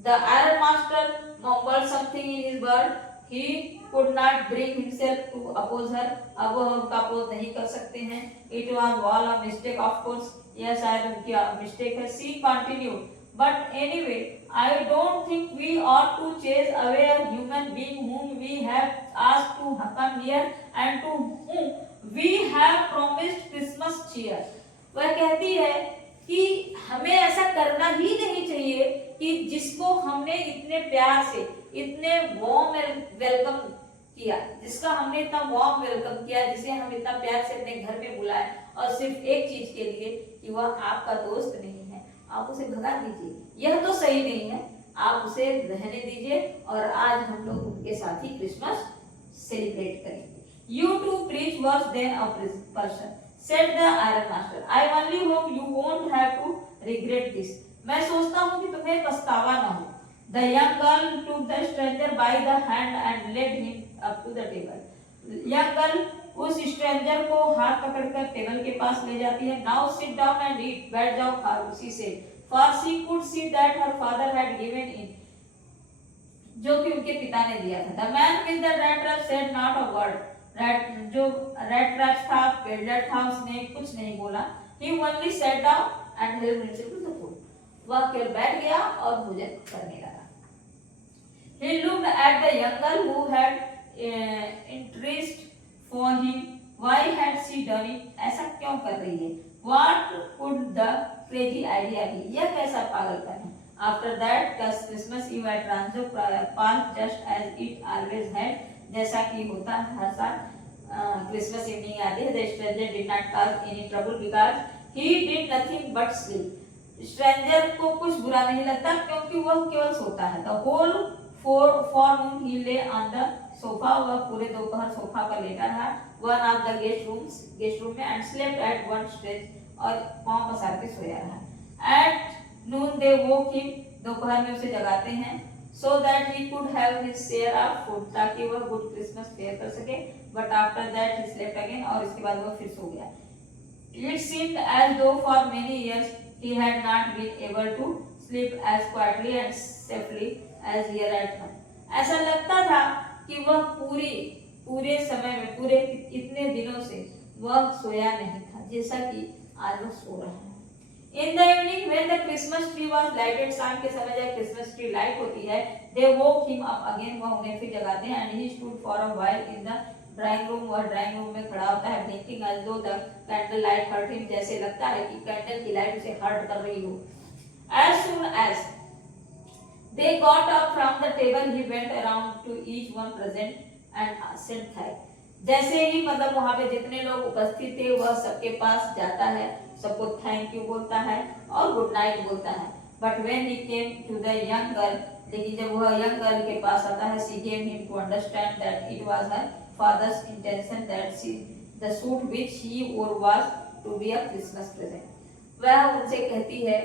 The iron master mumbled something in his bird. He could not bring himself to oppose her. अब वह उनका अपोज नहीं कर सकते हैं। It was all a mistake, of course. यह शायद उनकी मिस्टेक है। She continued. But anyway, I don't think we ought to chase away a human being whom we have asked to come here and to whom we have promised Christmas cheer. वह कहती है कि हमें ऐसा करना ही नहीं चाहिए कि जिसको हमने इतने प्यार से, इतने वार्म वेलकम किया, जिसका हमने इतना वार्म वेलकम किया, जिसे हम इतना प्यार से अपने घर में बुलाए, और सिर्फ एक चीज के लिए कि वह आपका दोस्त नहीं है, आप उसे भगा दीजिए। यह तो सही नहीं है, आप उसे रहने दीजिए और आज हम लोग उनके साथ ही क्रिसमस सेलिब्रेट करेंगे। You to preach was then a person, said the iron master. I only hope you won't have to regret this. मैं सोचता हूँ कि तुम्हें पछतावा न हो। The young girl took the stranger by the hand and led him up to the table. Young girl उस stranger को हाथ पकड़कर टेबल के पास ले जाती है। Now sit down and eat. बैठ जाओ खा लो, she said. For she could see that her father had given in, जो कि उनके पिता ने दिया था। The man with the red trap said not a word. जो रेड ट्रैप था, पेल्डर था, उसने कुछ नहीं बोला। He only sat down and helped himself to the food. वह केवल बैठ गया और भोजन करने लगा। He looked at the young girl who had interest for him. Why had she done it? ऐसा क्यों कर रही है? What could the crazy idea be? यह कैसा पागलपन है? After that, the Christmas Eve at Rancho passed just as it always had. जैसा कि होता है हर साल क्रिसमस इवनिंग आती है। The stranger did not cause any trouble because he did nothing but sleep. Stranger को कुछ बुरा नहीं लगता क्योंकि वह केवल सोता है। The whole forenoon he lay on the sofa. वह पूरे दोपहर सोफा पर लेटा रहा। One of the guest room में and slept at one stretch. और पांव पसार के सोया रहा। At noon they woke him. दोपहर में उसे जगाते हैं। So that he could have his share of food, ताकि वह गुड क्रिसमस फेयर कर सके। But after that he slept again. और इसके बाद वह फिर सो गया। It seemed as though for many years he had not been able to sleep as quietly and safely as here at home. ऐसा लगता था कि वह पूरे समय में, पूरे इतने दिनों से वह सोया नहीं था जैसा कि आज वह सो रहा है। In the evening when the Christmas tree was lighted, शाम के समय जब क्रिसमस ट्री लाइट होती है, they woke him up again. वह उन्हें फिर जगाते हैं। And he stood for a while in the drawing room. वह ड्राइंग रूम में खड़ा होता है, blinking as though the candle light hurt him. जैसे लगता है कि कैंडल की लाइट उसे हर्ट कर रही हो। As soon as they got up from the table, he went around to each one present and said thanks. जैसे ही मतलब वहां पे जितने लोग उपस्थित थे वह सबके पास जाता है, सबको थैंक यू बोलता है और गुड नाइट बोलता है। But when he came to the young girl, लेकिन जब वह यंग गर्ल के पास आता है, she gave him to understand that it was her father's intention that the suit which he wore was to be a Christmas present. वह उनसे कहती है,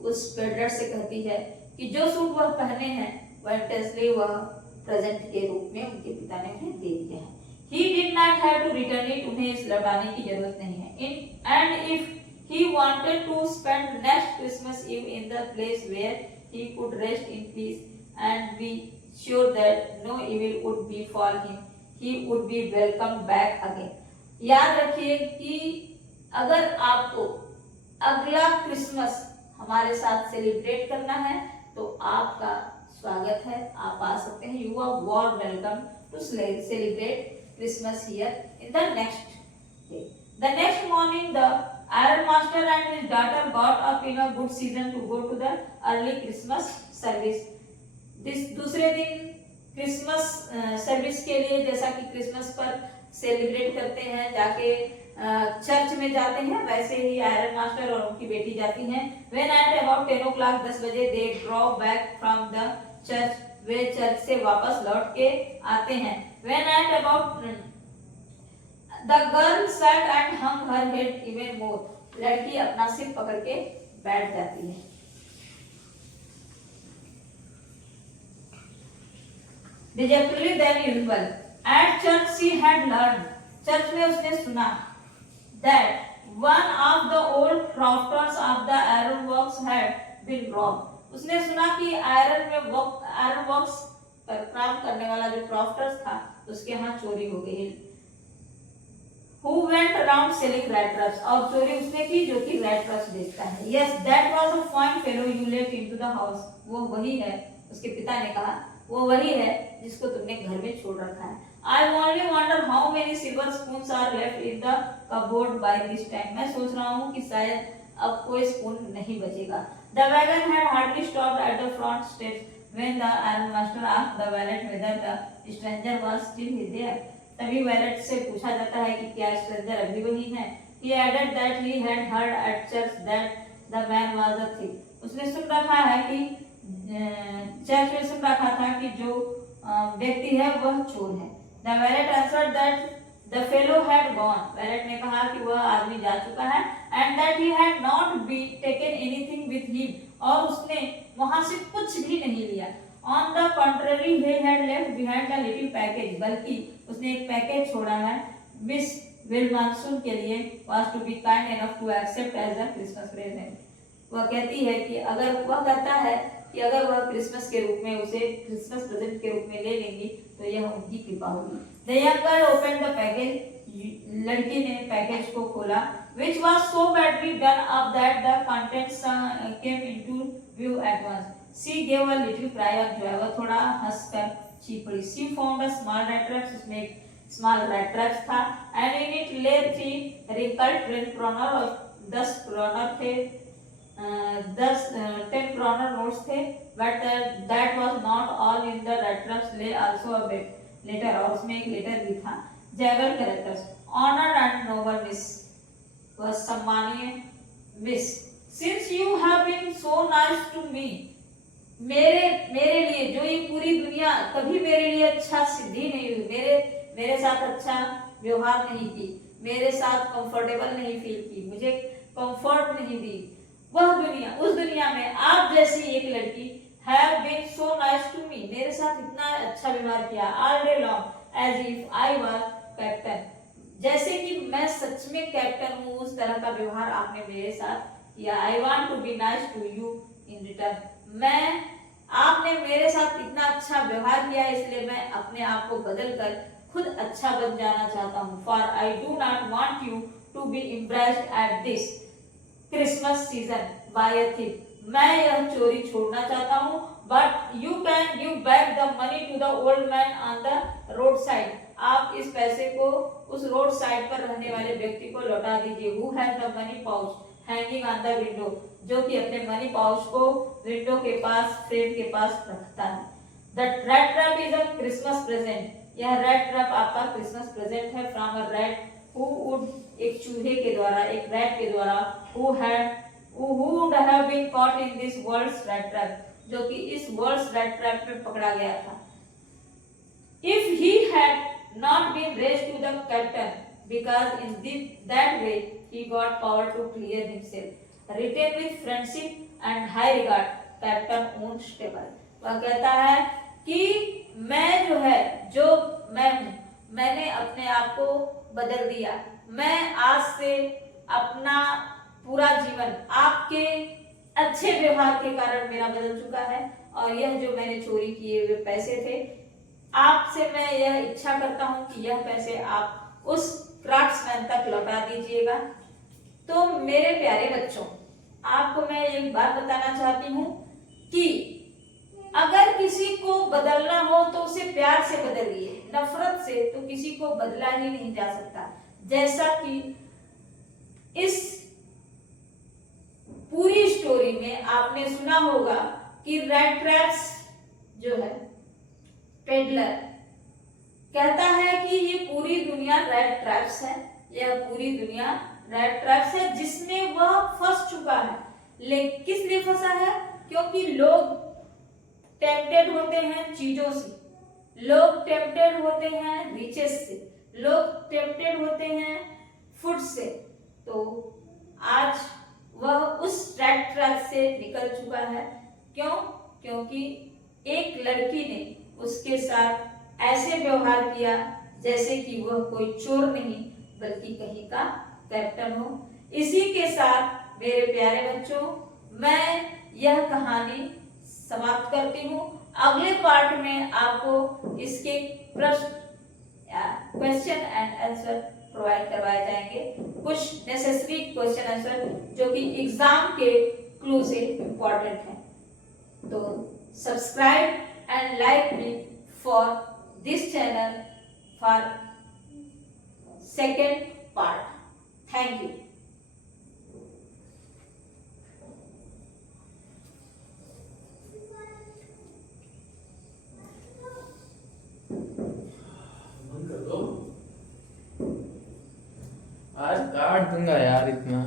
उस पेडलर से कहती है कि जो सूट वह पहने हैं वह इंटेंशनली वह प्रेजेंट के रूप में उनके पिता ने उन्हें दे दिया है. He did not have to return it, उन्हें इस लौटाने की जरूरत नहीं है. And if he wanted to spend next Christmas Eve in the place where he could rest in peace and be sure that no evil would befall him, he would be welcomed back again. याद रखिए कि अगर आपको अगला Christmas हमारे साथ celebrate करना है तो आपका स्वागत है, आप आ सकते हैं. You are warm welcome to celebrate Christmas here in the next day. The next morning, the iron master and his daughter got up in a good season to go to the early Christmas service. दूसरे दिन Christmas service के लिए, जैसा कि Christmas पर celebrate करते हैं जाके चर्च में जाते हैं, वैसे ही आयरन मास्टर और उनकी बेटी जाती हैं. When at about 10 o'clock, 10 बजे, they drove back from the church, way church से वापस लौट के आते हैं. When at about the girl sat and hung her head even more, लड़की अपना सिर पकड़ के बैठ जाती है. Dejectedly than usual. At church she had learned, church में उसने सुना, that one of the old crofters of the iron works had been robbed. उसने सुना कि आयरन वर्क्स पर काम करने वाला जो क्रॉफ्टर्स था उसके यहाँ चोरी हो गई. Who went around selling rat traps, और चोरी उसने की जो कि rat traps बेचता है. Yes, that was a fine fellow you let into the house. वो वही है, उसके पिता ने कहा, वो वही है जिसको तुमने घर में छोड़ रखा है. I only wonder how many silver spoons are left in the cupboard by this time. मैं सोच रहा हूँ कि शायद अब कोई स्पून नहीं बचेगा. The wagon had hardly stopped at the front steps when the iron master asked the valet whether the stranger was still there. तभी वैलेट से पूछा जाता है कि क्या स्ट्रेंजर अभी वही है. He added that he had heard at church that the man was a thief. उसने सुन रखा है कि चर्च में सुन रखा था कि जो व्यक्ति है वह चोर है. The valet answered that the fellow had gone. Wallet ने कहा कि वह आदमी जा चुका है. And that he had not taken anything with him, और उसने वहां से कुछ भी नहीं लिया. On the contrary, he had left behind a little package. बल्कि उसने एक पैकेज छोड़ा है. Miss Wilmanson के लिए was to be kind enough to accept as a Christmas present. वह कहती है कि अगर वह कहता है कि अगर वह क्रिसमस के रूप में उसे क्रिसमस प्रेजेंट के रूप में ले लेंगी तो यह उनकी कृपा होगी. The young girl opened the package. लड़की ने पैकेज को खोला. Which was so badly done up that the contents came into view at once. She gave a little cry of joy. वह थोड़ा हंसकर चीख पड़ी. She found a small rat trap. उसमें एक small rat trap था. And in it lay 3 wrinkled 10 kroner और 10 kroner थे. 10 kroner notes थे. But that was not all. In the rat traps lay also a letter, और उसमें एक letter भी था. Jagger characters. Honored and noble miss, वह सम्मानीय miss, since you have been so nice to me, मेरे लिए जो ये पूरी दुनिया कभी मेरे लिए अच्छा सिद्धि नहीं हुई, मेरे साथ अच्छा व्यवहार नहीं की, मेरे साथ कंफर्टेबल नहीं फील की, मुझे कंफर्ट नहीं दी, वह दुनिया, उस दुनिया में आप जैसी एक लड़की have been so nice to me, मेरे साथ इतना अच्छा व्यवहार किया, all day long as if I was captain, जैसे कि मैं सच में कैप्टन हूँ, उस तरह का व्यवहार आपने मेरे साथ किया. I want to be nice to you in return. आपने मेरे साथ इतना अच्छा व्यवहार किया, इसलिए मैं अपने आप को बदल कर खुद अच्छा बन जाना चाहता हूँ. For I do not want you to be embarrassed at this Christmas season by a thief. मैं यह चोरी छोड़ना चाहता हूँ. But you can give back the money to the old man on the roadside. आप इस पैसे को उस रोड साइड पर रहने वाले व्यक्ति को लौटा दीजिए. Who has the money pouch hanging on the window, जो कि अपने मनी पाउच को विंडो के पास, फ्रेम के पास रखता है. The rat trap is a Christmas present. यह रैट ट्रैप आपका क्रिसमस प्रेजेंट है. From a rat who would, एक चूहे के द्वारा, एक रैट के द्वारा, who had who would have been caught in this world's rat trap, जो कि इस वर्ल्ड्स रैट ट्रैप में पकड़ा गया था. If he had not been raised to the captain, because in that way he got power to clear himself, retain with friendship and high regard, Captain Unstable. वह कहता है कि मैं जो है, जो मैं हूँ, मैंने अपने आप को बदल दिया. मैं आज से अपना पूरा जीवन आपके अच्छे व्यवहार के कारण मेरा बदल चुका है, और यह जो मैंने चोरी किए हुए पैसे थे, आपसे मैं यह इच्छा करता हूं कि यह पैसे आप उस क्राफ्ट्समैन तक लौटा दीजिएगा. तो मेरे प्यारे बच्चों, आपको मैं एक बात बताना चाहती हूं कि अगर किसी को बदलना हो तो उसे प्यार से बदलिए, नफरत से तो किसी को बदला ही नहीं जा सकता. जैसा कि इस पूरी स्टोरी में आपने सुना होगा कि रैट ट्रैप्स जो है, पेडलर कहता है कि ये पूरी दुनिया रैट ट्रैप्स है, यह पूरी दुनिया रैट ट्रैप्स है जिसमें वह फंस चुका है. लेकिन किस लिए फंसा है? क्योंकि लोग टेम्पटेड होते हैं चीजों से, लोग टेम्पटेड होते हैं रिचेस से, लोग टेम्पटेड होते हैं फूड से. तो आज वह उस रैट ट्रैप से निकल चुका है. क्यों? क्योंकि एक लड़की ने उसके साथ ऐसे व्यवहार किया जैसे कि वह कोई चोर नहीं बल्कि कहीं का कैप्टन हो. इसी के साथ मेरे प्यारे बच्चों, मैं यह कहानी समाप्त करती हूँ. अगले पार्ट में आपको इसके प्रश्न क्वेश्चन एंड आंसर प्रोवाइड करवाए जाएंगे, कुछ नेसेसरी क्वेश्चन आंसर जो कि एग्जाम के क्लू से इंपॉर्टेंट है. तो subscribe and like me for this channel for second part. Thank you. आज काट दूंगा यार इतना.